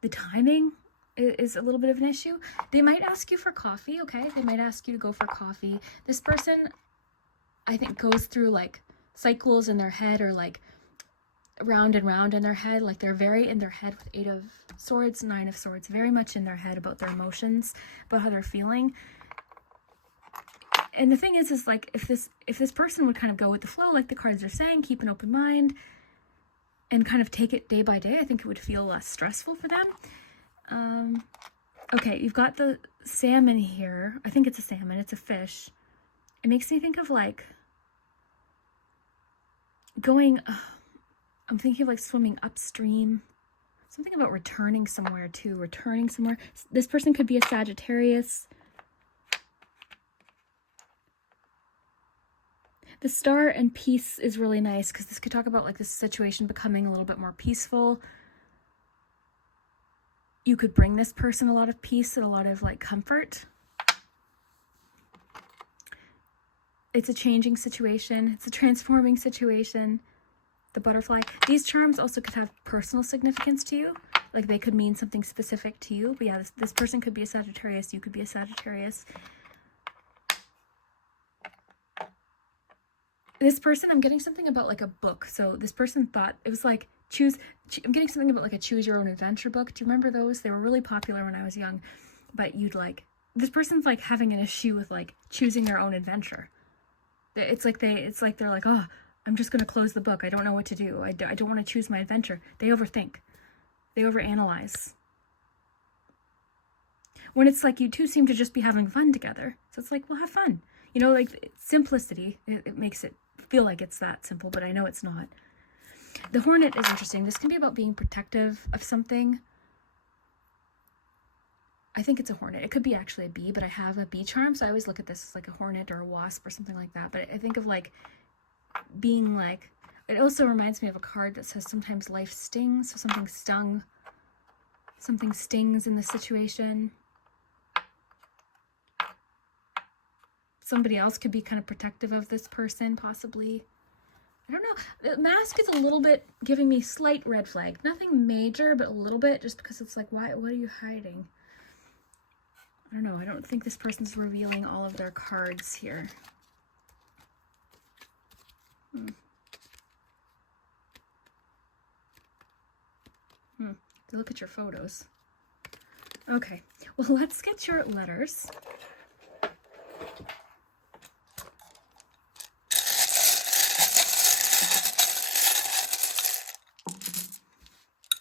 the timing is a little bit of an issue. They might ask you for coffee, okay? They might ask you to go for coffee. This person, I think, goes through like cycles in their head, or like round and round in their head. Like they're very in their head with 8 of Swords, 9 of Swords, very much in their head about their emotions, about how they're feeling. And the thing is like if this person would kind of go with the flow, like the cards are saying, keep an open mind and kind of take it day by day, I think it would feel less stressful for them. Okay, you've got the salmon here. I think it's a salmon, it's a fish. It makes me think of like going, I'm thinking of like swimming upstream. Something about returning somewhere too, returning somewhere. This person could be a Sagittarius. The Star and Peace is really nice, because this could talk about like this situation becoming a little bit more peaceful. You could bring this person a lot of peace and a lot of like comfort. It's a changing situation. It's a transforming situation. The Butterfly. These charms also could have personal significance to you. Like they could mean something specific to you. But yeah, this person could be a Sagittarius. You could be a Sagittarius. This person, I'm getting something about like a book. So this person thought it was like I'm getting something about like a choose your own adventure book. Do you remember those? They were really popular when I was young. But you'd like, this person's like having an issue with like choosing their own adventure. It's like they're like, oh, I'm just going to close the book. I don't know what to do. I don't want to choose my adventure. They overthink. They overanalyze. When it's like you two seem to just be having fun together. So it's like, well, have fun. You know, like simplicity, it makes it feel like it's that simple, but I know it's not. The Hornet is interesting. This can be about being protective of something. I think it's a hornet. It could be actually a bee, but I have a bee charm, so I always look at this as like a hornet or a wasp or something like that. But I think of like being like, it also reminds me of a card that says sometimes life stings, so something stung, something stings in the situation. Somebody else could be kind of protective of this person, possibly. I don't know. The mask is a little bit giving me slight red flag. Nothing major, but a little bit, just because it's like, why? What are you hiding? I don't know. I don't think this person's revealing all of their cards here. To look at your photos. Okay. Well, let's get your letters.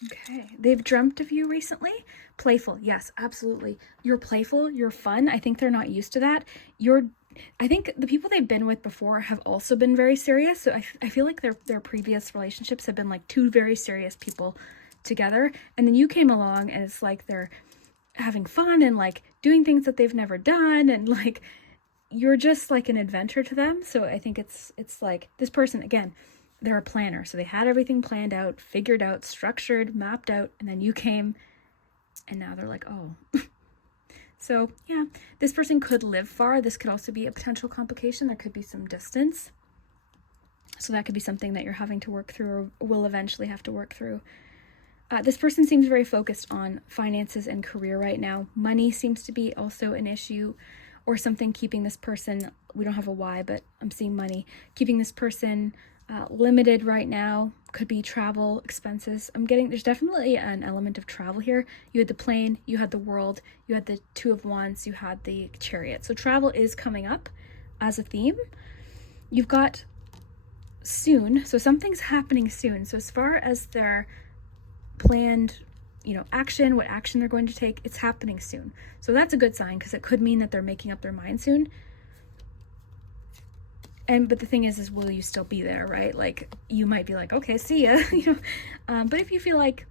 Okay. They've dreamt of you recently. Playful. Yes, absolutely. You're playful. You're fun. I think they're not used to that. I think the people they've been with before have also been very serious. So I feel like their previous relationships have been like two very serious people together. And then you came along and it's like they're having fun and like doing things that they've never done. And like, you're just like an adventure to them. So I think it's like this person, again, they're a planner. So they had everything planned out, figured out, structured, mapped out, and then you came and now they're like, oh. So yeah, this person could live far. This could also be a potential complication. There could be some distance. So that could be something that you're having to work through or will eventually have to work through. This person seems very focused on finances and career right now. Money seems to be also an issue or something keeping this person, we don't have a why, but I'm seeing money, keeping this person limited right now. Could be travel expenses. There's definitely an element of travel here. You had the plane, you had the world, you had the Two of Wands, you had the Chariot. So travel is coming up as a theme. You've got soon, so something's happening soon. So as far as their planned, action, what action they're going to take, it's happening soon. So that's a good sign because it could mean that they're making up their mind soon. But the thing is will you still be there, right? Like you might be like, okay, see ya, but if you feel like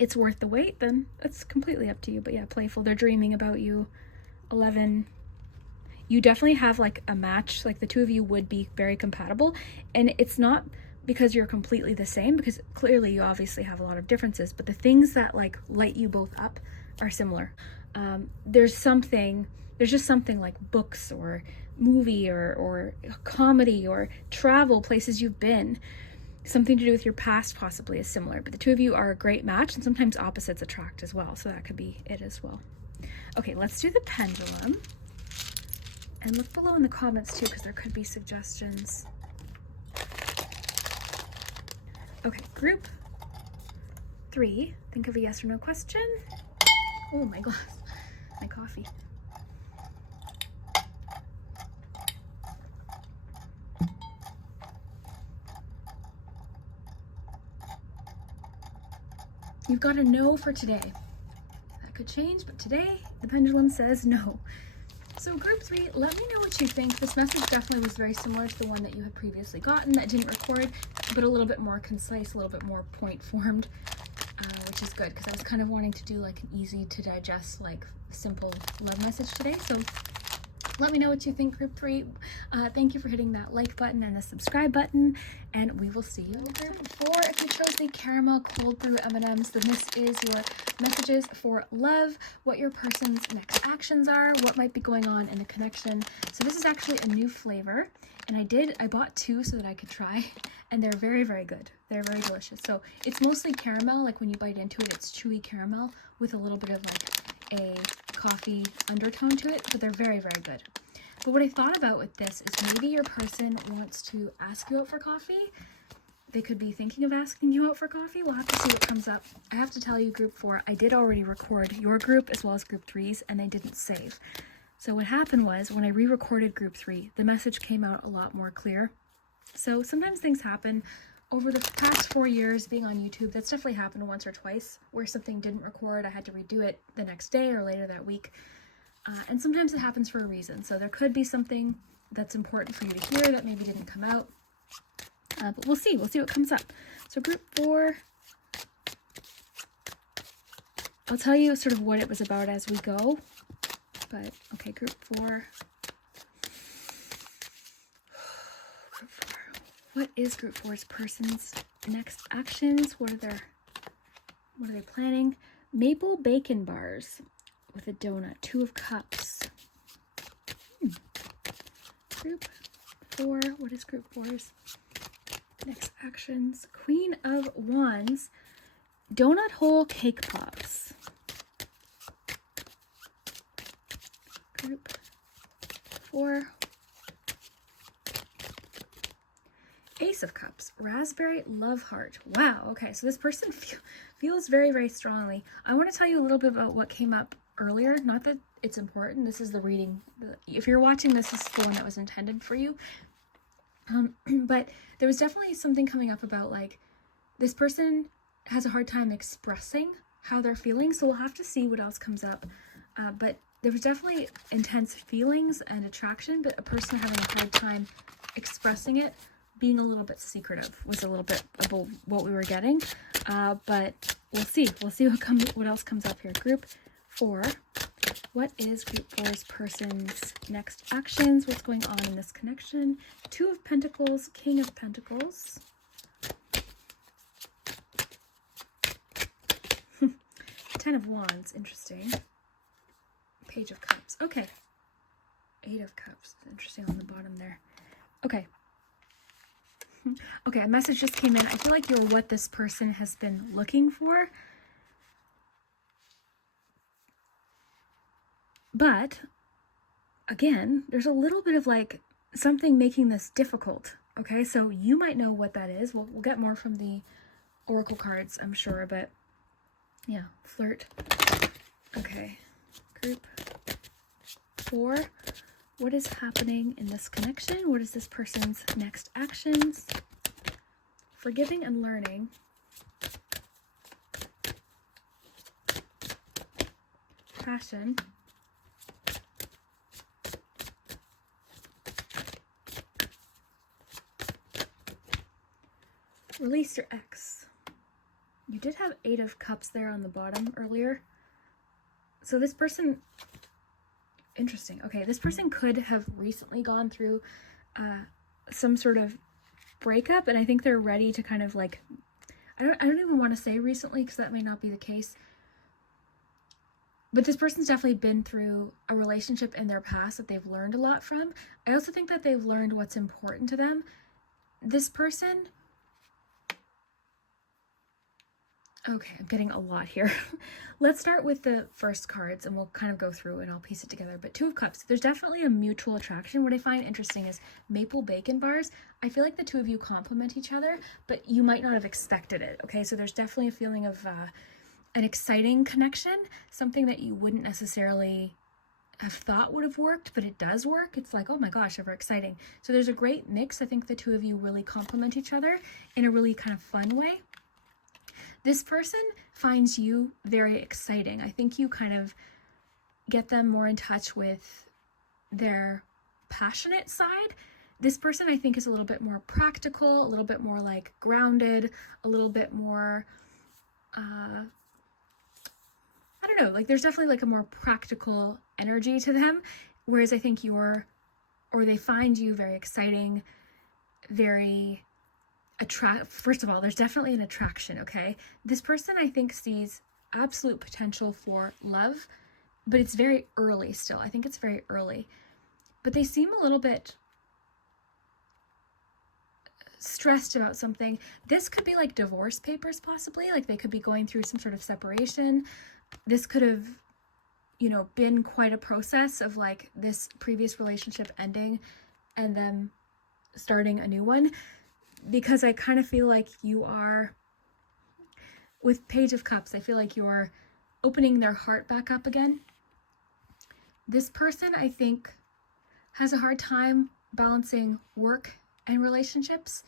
it's worth the wait, then it's completely up to you. But yeah, playful. They're dreaming about you. 11. You definitely have like a match. Like the two of you would be very compatible, and it's not because you're completely the same, because clearly you obviously have a lot of differences, but the things that like light you both up are similar. There's just something like books or movie or comedy or travel, places you've been, something to do with your past possibly is similar, but the two of you are a great match, and sometimes opposites attract as well, so that could be it as well. Okay, let's do the pendulum, and look below in the comments too, because there could be suggestions. Okay, group 3, think of a yes or no question. Oh, my glass, my coffee. You've got a no for today. That could change, but today the pendulum says no. So group 3, let me know what you think. This message definitely was very similar to the one that you had previously gotten that didn't record, but a little bit more concise, a little bit more point formed, which is good because I was kind of wanting to do like an easy to digest, like simple love message today. So let me know what you think, group 3. Thank you for hitting that like button and the subscribe button, and we will see you in group 4. If you chose the caramel cold brew M&Ms, then this is your messages for love, what your person's next actions are, what might be going on in the connection. So this is actually a new flavor, and I bought 2 so that I could try, and they're very, very good. They're very delicious. So it's mostly caramel, like when you bite into it, it's chewy caramel with a little bit of like a coffee undertone to it, but they're very, very good. But what I thought about with this is maybe your person wants to ask you out for coffee. They could be thinking of asking you out for coffee. We'll have to see what comes up. I have to tell you, group 4, I did already record your group as well as group 3's, and they didn't save. So what happened was when I re-recorded group 3, the message came out a lot more clear. So sometimes things happen. Over the past 4 years being on YouTube, that's definitely happened once or twice where something didn't record. I had to redo it the next day or later that week. And sometimes it happens for a reason. So there could be something that's important for you to hear that maybe didn't come out. But we'll see. We'll see what comes up. So group 4, I'll tell you sort of what it was about as we go. But, okay, group 4. Group 4. What is group 4's person's next actions? What are they planning? Maple bacon bars with a donut. 2 of Cups. Group 4. What is group 4's next actions? Queen of Wands. Donut hole cake pops. Group 4. Ace of Cups. Raspberry love heart. Wow. Okay. So this person feels very, very strongly. I want to tell you a little bit about what came up earlier. Not that it's important. This is the reading. If you're watching, this is the one that was intended for you. But there was definitely something coming up about like this person has a hard time expressing how they're feeling. So we'll have to see what else comes up. But there was definitely intense feelings and attraction, but a person having a hard time expressing it, being a little bit secretive was a little bit about what we were getting. But we'll see. We'll see what else comes up here. Group 4. What is group 4's person's next actions? What's going on in this connection? 2 of Pentacles, King of Pentacles. 10 of Wands, interesting. Page of Cups. Okay. 8 of Cups. Interesting on the bottom there. Okay. Okay, a message just came in. I feel like you're what this person has been looking for. But, again, there's a little bit of like something making this difficult. Okay, so you might know what that is. We'll get more from the oracle cards, I'm sure, but yeah, flirt. Okay, group 4. What is happening in this connection? What is this person's next actions? Forgiving and learning. Passion. Release your ex. You did have 8 of Cups there on the bottom earlier. So this person, interesting. Okay, this person could have recently gone through some sort of breakup, and I think they're ready to kind of like, I don't even want to say recently because that may not be the case. But this person's definitely been through a relationship in their past that they've learned a lot from. I also think that they've learned what's important to them. This person, okay, I'm getting a lot here. Let's start with the first cards and we'll kind of go through and I'll piece it together. But 2 of Cups, there's definitely a mutual attraction. What I find interesting is maple bacon bars. I feel like the 2 of you complement each other, but you might not have expected it. Okay, so there's definitely a feeling of an exciting connection, something that you wouldn't necessarily have thought would have worked, but it does work. It's like, oh my gosh, ever exciting. So there's a great mix. I think the 2 of you really complement each other in a really kind of fun way. This person finds you very exciting. I think you kind of get them more in touch with their passionate side. This person, I think, is a little bit more practical, a little bit more like grounded, a little bit more, I don't know, like there's definitely like a more practical energy to them. Whereas I think they find you very exciting, very first of all, there's definitely an attraction, okay? This person, I think, sees absolute potential for love, but it's very early still. I think it's very early. But they seem a little bit stressed about something. This could be like divorce papers, possibly. Like they could be going through some sort of separation. This could have, been quite a process of like this previous relationship ending and then starting a new one. Because I kind of feel like you are, with Page of Cups, I feel like you're opening their heart back up again. This person, I think, has a hard time balancing work And relationships,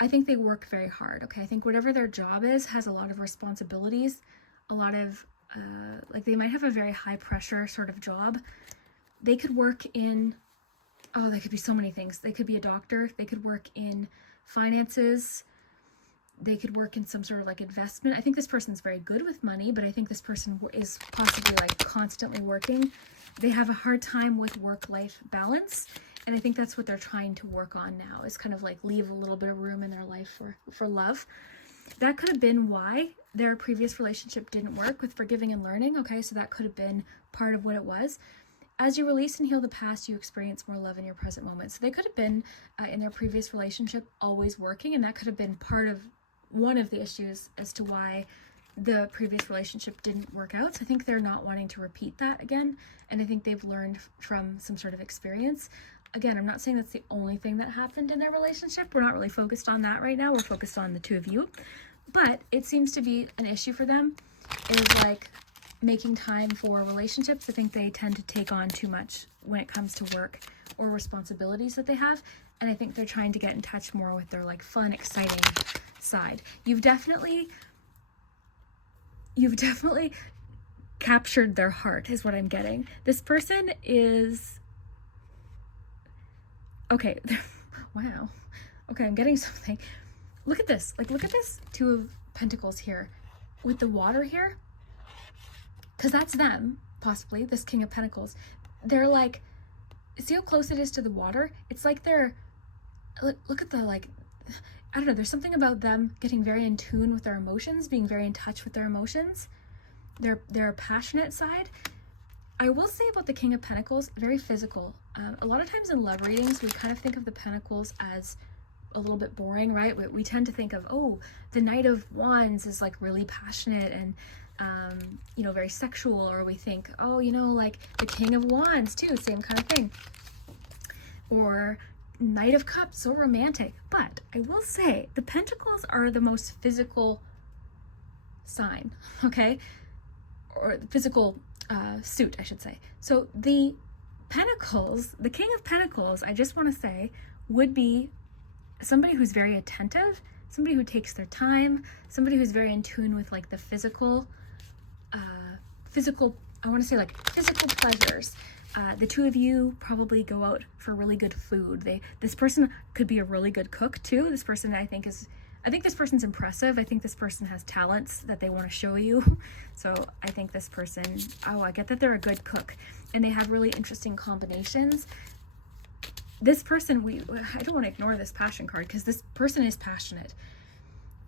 I think they work very hard, okay? I think whatever their job is has a lot of responsibilities, a lot of, like they might have a very high pressure sort of job. They could work in, oh, they could be so many things. They could be a doctor. They could work in finances. They could work in some sort of like investment. I think this person's very good with money, but I think this person is possibly like constantly working. They have a hard time with work-life balance. And I think that's what they're trying to work on now, is kind of like leave a little bit of room in their life for love. That could have been why their previous relationship didn't work with forgiving and learning. Okay, so that could have been part of what it was. As you release and heal the past, you experience more love in your present moment. So they could have been in their previous relationship always working, and that could have been part of one of the issues as to why the previous relationship didn't work out. So I think they're not wanting to repeat that again, and I think they've learned from some sort of experience. Again, I'm not saying that's the only thing that happened in their relationship. We're not really focused on that right now. We're focused on the two of you. But it seems to be an issue for them, is like making time for relationships. I think they tend to take on too much when it comes to work or responsibilities that they have. And I think they're trying to get in touch more with their like fun, exciting side. You've definitely captured their heart, is what I'm getting. This person is, okay, wow. Okay, I'm getting something. Look at this. Like, look at this Two of Pentacles here with the water here. Because that's them, possibly, this King of Pentacles. They're like, see how close it is to the water? It's like they're, look at the, like, I don't know, there's something about them getting very in tune with their emotions, being very in touch with their emotions, their passionate side. I will say about the King of Pentacles, very physical. A lot of times in love readings, we kind of think of the Pentacles as a little bit boring, right? We tend to think of, oh, the Knight of Wands is like really passionate and, you know, very sexual. Or we think, oh, you know, like the King of Wands too, same kind of thing. Or Knight of Cups, so romantic. But I will say the Pentacles are the most physical sign, okay? Or the physical suit, I should say. So the Pentacles, the King of Pentacles, I just want to say, would be somebody who's very attentive, somebody who takes their time, somebody who's very in tune with like the physical, I want to say like physical pleasures. The two of you probably go out for really good food. This person could be a really good cook too. This person I think this person's impressive. I think this person has talents that they want to show you. So I think this person, oh, I get that they're a good cook and they have really interesting combinations. This person, I don't want to ignore this passion card, because this person is passionate,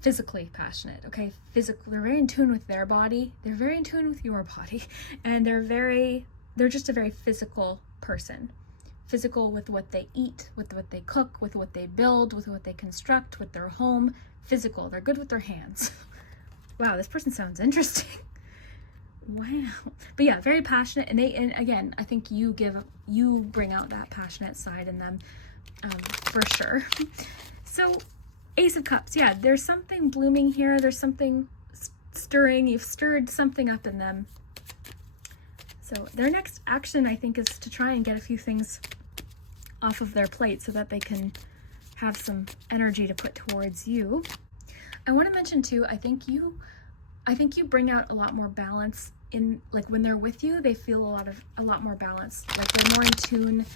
physically passionate, okay? They're very in tune with their body. They're very in tune with your body, and they're just a very physical person. Physical with what they eat, with what they cook, with what they build, with what they construct, with their home. Physical. They're good with their hands. Wow, this person sounds interesting. Wow. But yeah, very passionate. And again, I think you bring out that passionate side in them, for sure. So Ace of Cups. Yeah, there's something blooming here. There's something stirring. You've stirred something up in them. So their next action, I think, is to try and get a few things off of their plate so that they can have some energy to put towards you. I want to mention too, I think you bring out a lot more balance in, like, when they're with you, they feel a lot more balance. Like they're more in tune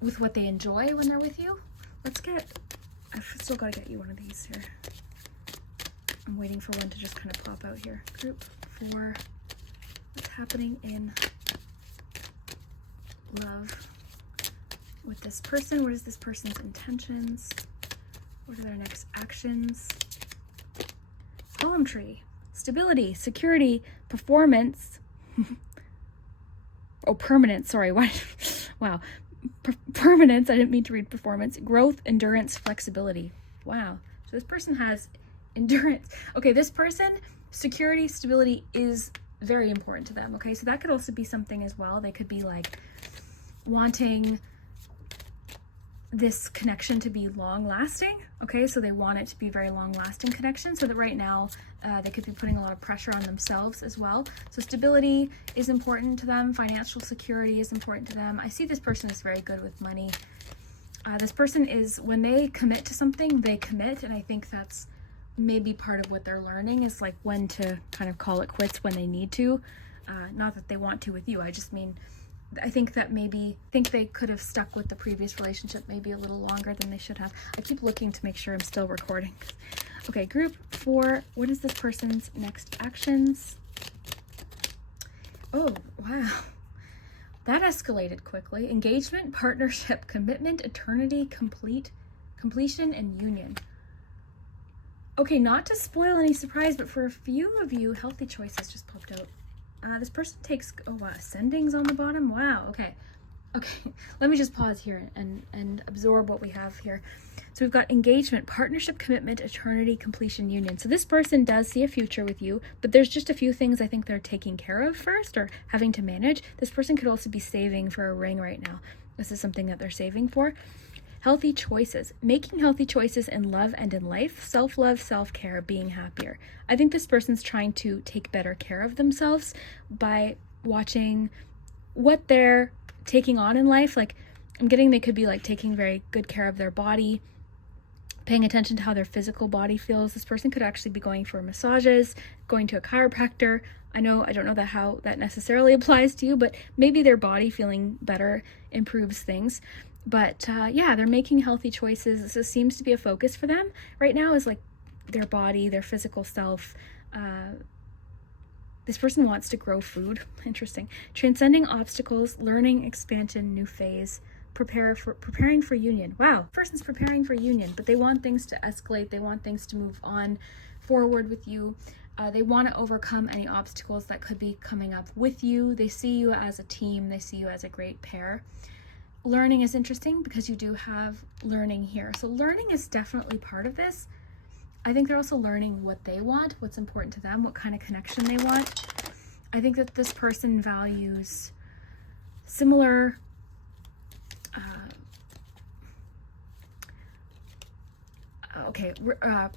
with what they enjoy when they're with you. I've still got to get you one of these here. I'm waiting for one to just kind of pop out here. Group 4. What's happening in love with this person? What is this person's intentions? What are their next actions? Poem tree. Stability, security, performance. Oh, permanence. Sorry. Wow. Permanence. I didn't mean to read performance. Growth, endurance, flexibility. Wow. So this person has endurance. Okay, this person, security, stability is very important to them. Okay, so that could also be something as well. They could be like wanting this connection to be long lasting. Okay, so they want it to be very long lasting connection, so that right now they could be putting a lot of pressure on themselves as well. So stability is important to them. Financial security is important to them. I see this person is very good with money. This person is, when they commit to something, they commit, and I think that's maybe part of what they're learning is like when to kind of call it quits when they need to. Not that they want to with you, I just mean, I think that they could have stuck with the previous relationship maybe a little longer than they should have. I keep looking to make sure I'm still recording. Okay, group 4, what is this person's next actions? Oh, wow. That escalated quickly. Engagement, partnership, commitment, eternity, completion, and union. Okay, not to spoil any surprise, but for a few of you, healthy choices just popped out. This person takes, ascendings on the bottom. Wow, okay. Okay, let me just pause here and absorb what we have here. So we've got engagement, partnership, commitment, eternity, completion, union. So this person does see a future with you, but there's just a few things I think they're taking care of first or having to manage. This person could also be saving for a ring right now. This is something that they're saving for. Healthy choices, making healthy choices in love and in life, self-love, self-care, being happier. I think this person's trying to take better care of themselves by watching what they're taking on in life. Like I'm getting, they could be like taking very good care of their body, paying attention to how their physical body feels. This person could actually be going for massages, going to a chiropractor. I don't know how that necessarily applies to you, but maybe their body feeling better improves things. But yeah, they're making healthy choices. This seems to be a focus for them right now, is like their body, their physical self. This person wants to grow food. Interesting. Transcending obstacles, learning, expansion, new phase, preparing for union. Wow, person's preparing for union, but they want things to escalate. They want things to move on forward with you. They want to overcome any obstacles that could be coming up with you. They see you as a team. They see you as a great pair. Learning is interesting because you do have learning here. So learning is definitely part of this. I think they're also learning what they want, what's important to them, what kind of connection they want. I think that this person values similar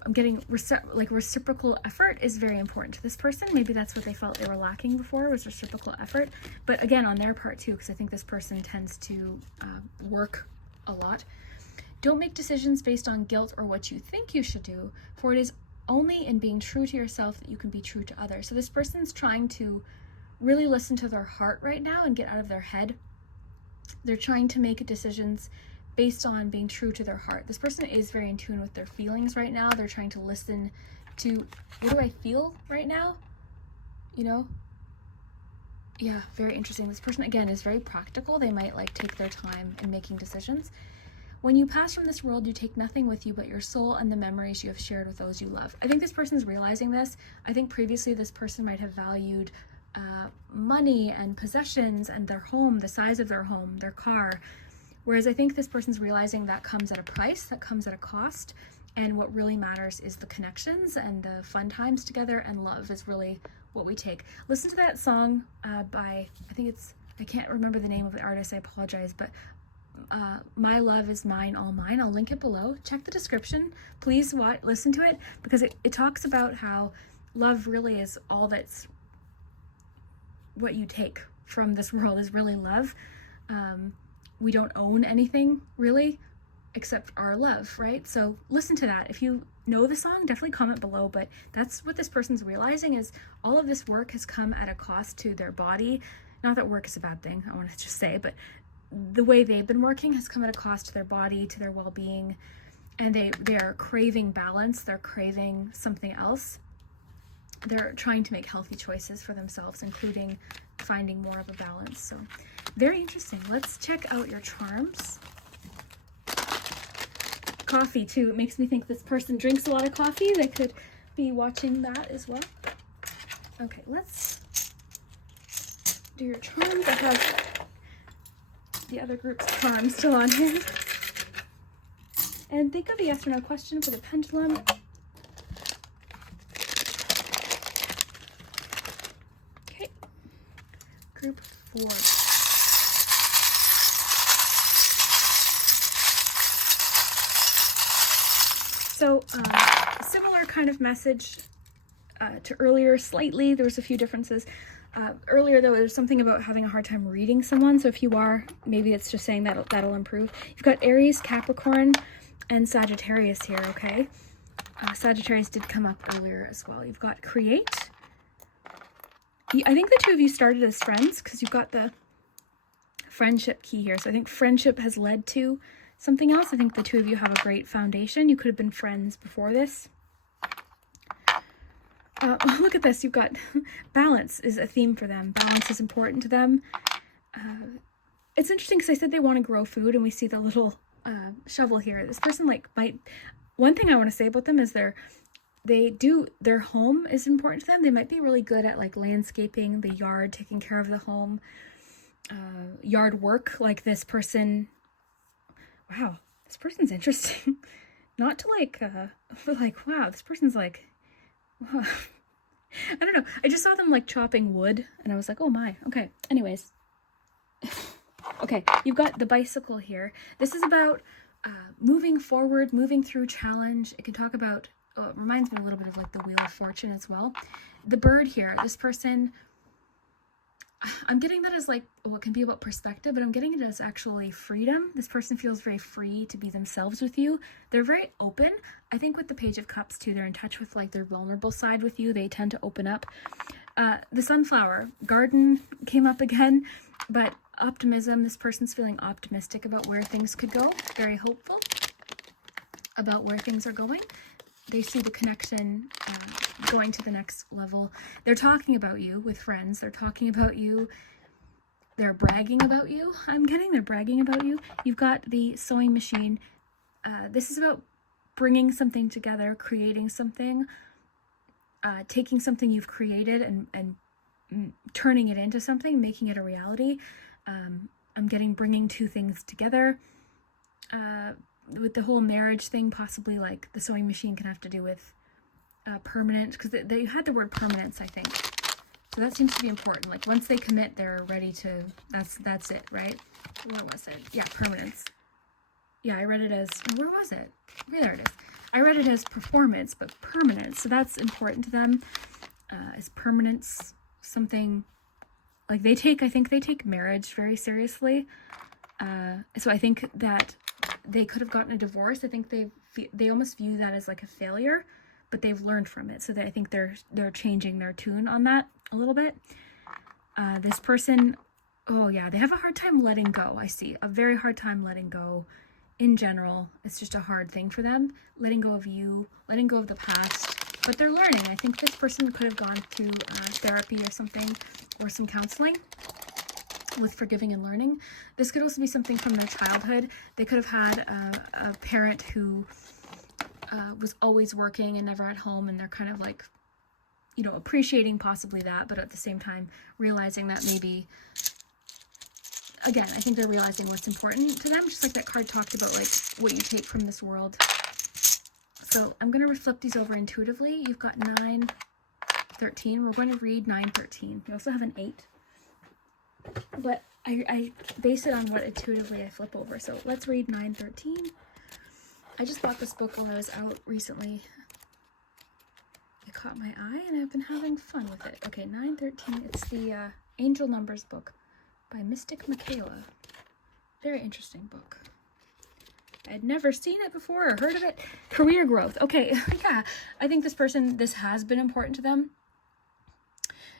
I'm getting reciprocal effort is very important to this person. Maybe that's what they felt they were lacking before, was reciprocal effort. But again, on their part too, because I think this person tends to work a lot. Don't make decisions based on guilt or what you think you should do, for it is only in being true to yourself that you can be true to others. So this person's trying to really listen to their heart right now and get out of their head. They're trying to make decisions based on being true to their heart. This person is very in tune with their feelings right now. They're trying to listen to, what do I feel right now? You know? Yeah, very interesting. This person, again, is very practical. They might like take their time in making decisions. When you pass from this world, you take nothing with you but your soul and the memories you have shared with those you love. I think this person's realizing this. I think previously this person might have valued money and possessions and their home, the size of their home, their car. Whereas I think this person's realizing that comes at a price, that comes at a cost. And what really matters is the connections and the fun times together, and love is really what we take. Listen to that song by, I can't remember the name of the artist, I apologize, but My Love Is Mine, All Mine. I'll link it below. Check the description. Please listen to it, because it talks about how love really is all that's what you take from this world is really love. We don't own anything really except our love, right? So listen to that. If you know the song, definitely comment below, but that's what this person's realizing, is all of this work has come at a cost to their body. Not that work is a bad thing, I want to just say, but the way they've been working has come at a cost to their body, to their well-being, and they are craving balance. They're craving something else. They're trying to make healthy choices for themselves, including finding more of a balance. So very interesting. Let's check out your charms. Coffee too. It makes me think this person drinks a lot of coffee. They could be watching that as well. Okay, let's do your charms. I have the other group's charms still on here. And think of a yes or no question for the pendulum. Okay, group 4. So similar kind of message to earlier, slightly. There was a few differences. Earlier, though, there's something about having a hard time reading someone. So if you are, maybe it's just saying that that'll improve. You've got Aries, Capricorn, and Sagittarius here, okay? Sagittarius did come up earlier as well. You've got Create. I think the two of you started as friends because you've got the friendship key here. So I think friendship has led to something else. I think the two of you have a great foundation. You could have been friends before this. Look at this. You've got balance is a theme for them. Balance is important to them. It's interesting because I said they want to grow food, and we see the little shovel here. This person one thing I want to say about them is their home is important to them. They might be really good at like landscaping the yard, taking care of the home, yard work. Like this person, wow, this person's interesting. Not to but wow, this person's like, wow. I don't know. I just saw them like chopping wood and I was like, oh my, okay. Anyways, okay, you've got the bicycle here. This is about moving forward, moving through challenge. It can talk about, it reminds me a little bit of like the Wheel of Fortune as well. The bird here, this person, I'm getting that as like, well, it can be about perspective, but I'm getting it as actually freedom. This person feels very free to be themselves with you. They're very open. I think with the Page of Cups too, they're in touch with like their vulnerable side with you. They tend to open up. The Sunflower, garden came up again, but optimism. This person's feeling optimistic about where things could go. Very hopeful about where things are going. They see the connection going to the next level. They're talking about you with friends. They're talking about you. They're bragging about you. They're bragging about you. You've got the sewing machine. This is about bringing something together, creating something, taking something you've created and turning it into something, making it a reality. I'm getting bringing two things together. With the whole marriage thing, possibly like the sewing machine can have to do with permanent, because they had the word permanence, I think. So that seems to be important. Like once they commit, they're ready to, that's it, right? What was it? Yeah, permanence. Yeah, I read it as, where was it? Okay, there it is. I read it as performance, but permanence. So that's important to them. Is permanence something like I think they take marriage very seriously. So I think that they could have gotten a divorce. I think they almost view that as like a failure, but they've learned from it. So I think they're changing their tune on that a little bit. This person, oh yeah, they have a hard time letting go. I see a very hard time letting go in general. It's just a hard thing for them, letting go of you, letting go of the past, but they're learning. I think this person could have gone through therapy or something, or some counseling with forgiving and learning. This could also be something from their childhood. They could have had a parent who was always working and never at home, and they're kind of like, you know, appreciating possibly that, but at the same time realizing that maybe, again, I think they're realizing what's important to them, just like that card talked about, like what you take from this world. So I'm going to flip these over intuitively. You've got 9, 13. We're going to read 9, 13. You also have an 8. But I base it on what intuitively I flip over. So let's read 9, 13. I just bought this book while I was out recently. It caught my eye and I've been having fun with it. Okay, 9, 13. It's the Angel Numbers book by Mystic Michaela. Very interesting book. I'd never seen it before or heard of it. Career growth. Okay, yeah. I think this has been important to them.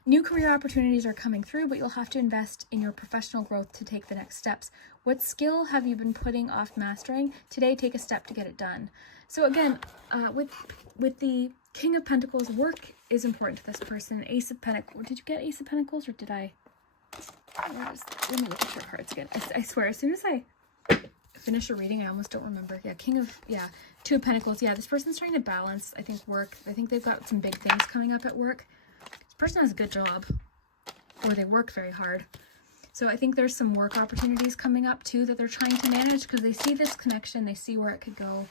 New career opportunities are coming through, but you'll have to invest in your professional growth to take the next steps. What skill have you been putting off mastering? Today, take a step to get it done. So again, with the King of Pentacles, work is important to this person. Ace of Pentacles. Did you get Ace of Pentacles or did I? Let me look at your cards again. I swear, as soon as I finish a reading, I almost don't remember. Yeah, Two of Pentacles. Yeah, this person's trying to balance, I think, work. I think they've got some big things coming up at work. This person has a good job, or they work very hard. So I think there's some work opportunities coming up too that they're trying to manage, because they see this connection, they see where it could go,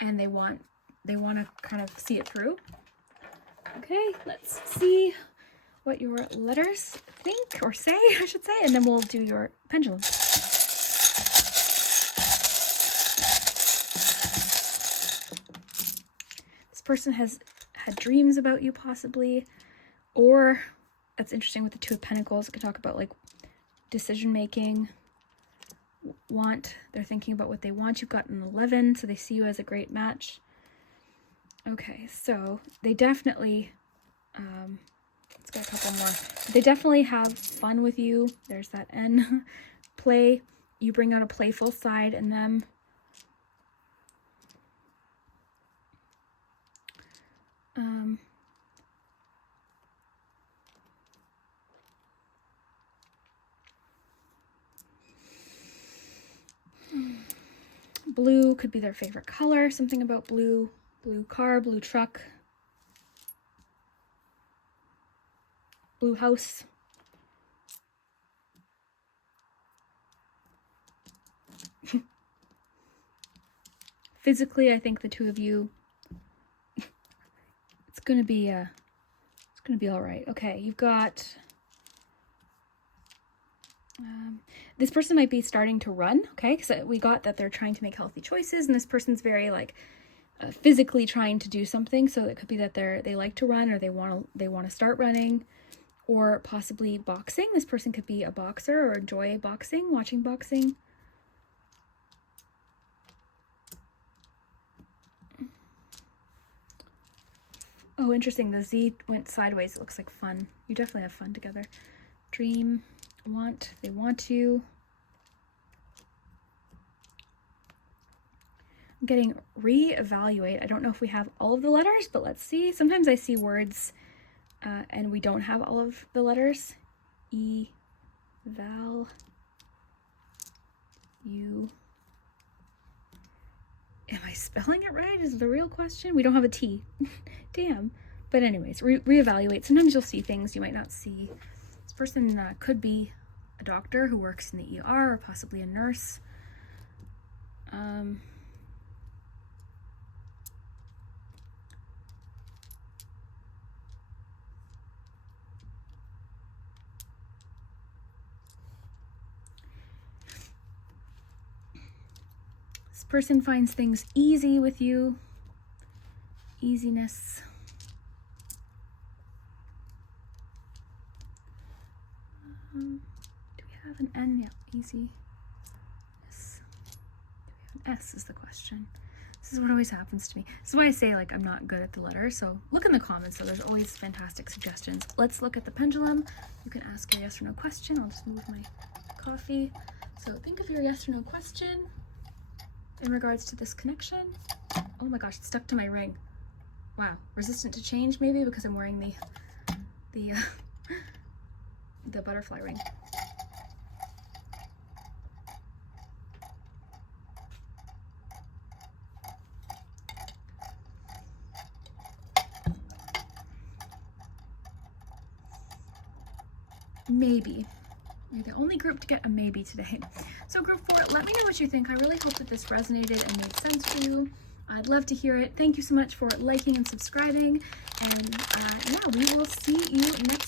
and they want to kind of see it through. Okay, let's see what your letters think, or say, I should say, and then we'll do your pendulum. This person has had dreams about you, possibly, or that's interesting with the Two of Pentacles. It could talk about like decision making, want. They're thinking about what they want. You've got an 11, so they see you as a great match. Okay, so they definitely, let's get a couple more. They definitely have fun with you. There's that N. Play. You bring out a playful side in them. Blue could be their favorite color. Something about blue. Blue car, blue truck. Blue house. Physically, I think the two of you, it's gonna be all right. Okay, you've got this person might be starting to run. Okay, because we got that they're trying to make healthy choices, and this person's very like physically trying to do something. So it could be that they like to run, or they want to start running, or possibly boxing. This person could be a boxer or enjoy boxing, watching boxing. Oh, interesting. The Z went sideways. It looks like fun. You definitely have fun together. Dream, want, they want you. I'm getting reevaluate. I don't know if we have all of the letters, but let's see. Sometimes I see words and we don't have all of the letters. E, val, you. Am I spelling it right? Is the real question. We don't have a T. Damn. But anyways, reevaluate. Sometimes you'll see things you might not see. This person could be a doctor who works in the ER, or possibly a nurse. This person finds things easy with you. Easiness. Do we have an N? Yeah, easy. Yes. Do we have an S is the question. This is what always happens to me. This is why I say like I'm not good at the letters. So look in the comments. So there's always fantastic suggestions. Let's look at the pendulum. You can ask your yes or no question. I'll just move my coffee. So think of your yes or no question in regards to this connection. Oh my gosh, it's stuck to my ring. Wow, resistant to change maybe because I'm wearing the butterfly ring. Maybe. You're the only group to get a maybe today. So group 4, let me know what you think. I really hope that this resonated and made sense for you. I'd love to hear it. Thank you so much for liking and subscribing. And yeah, we will see you next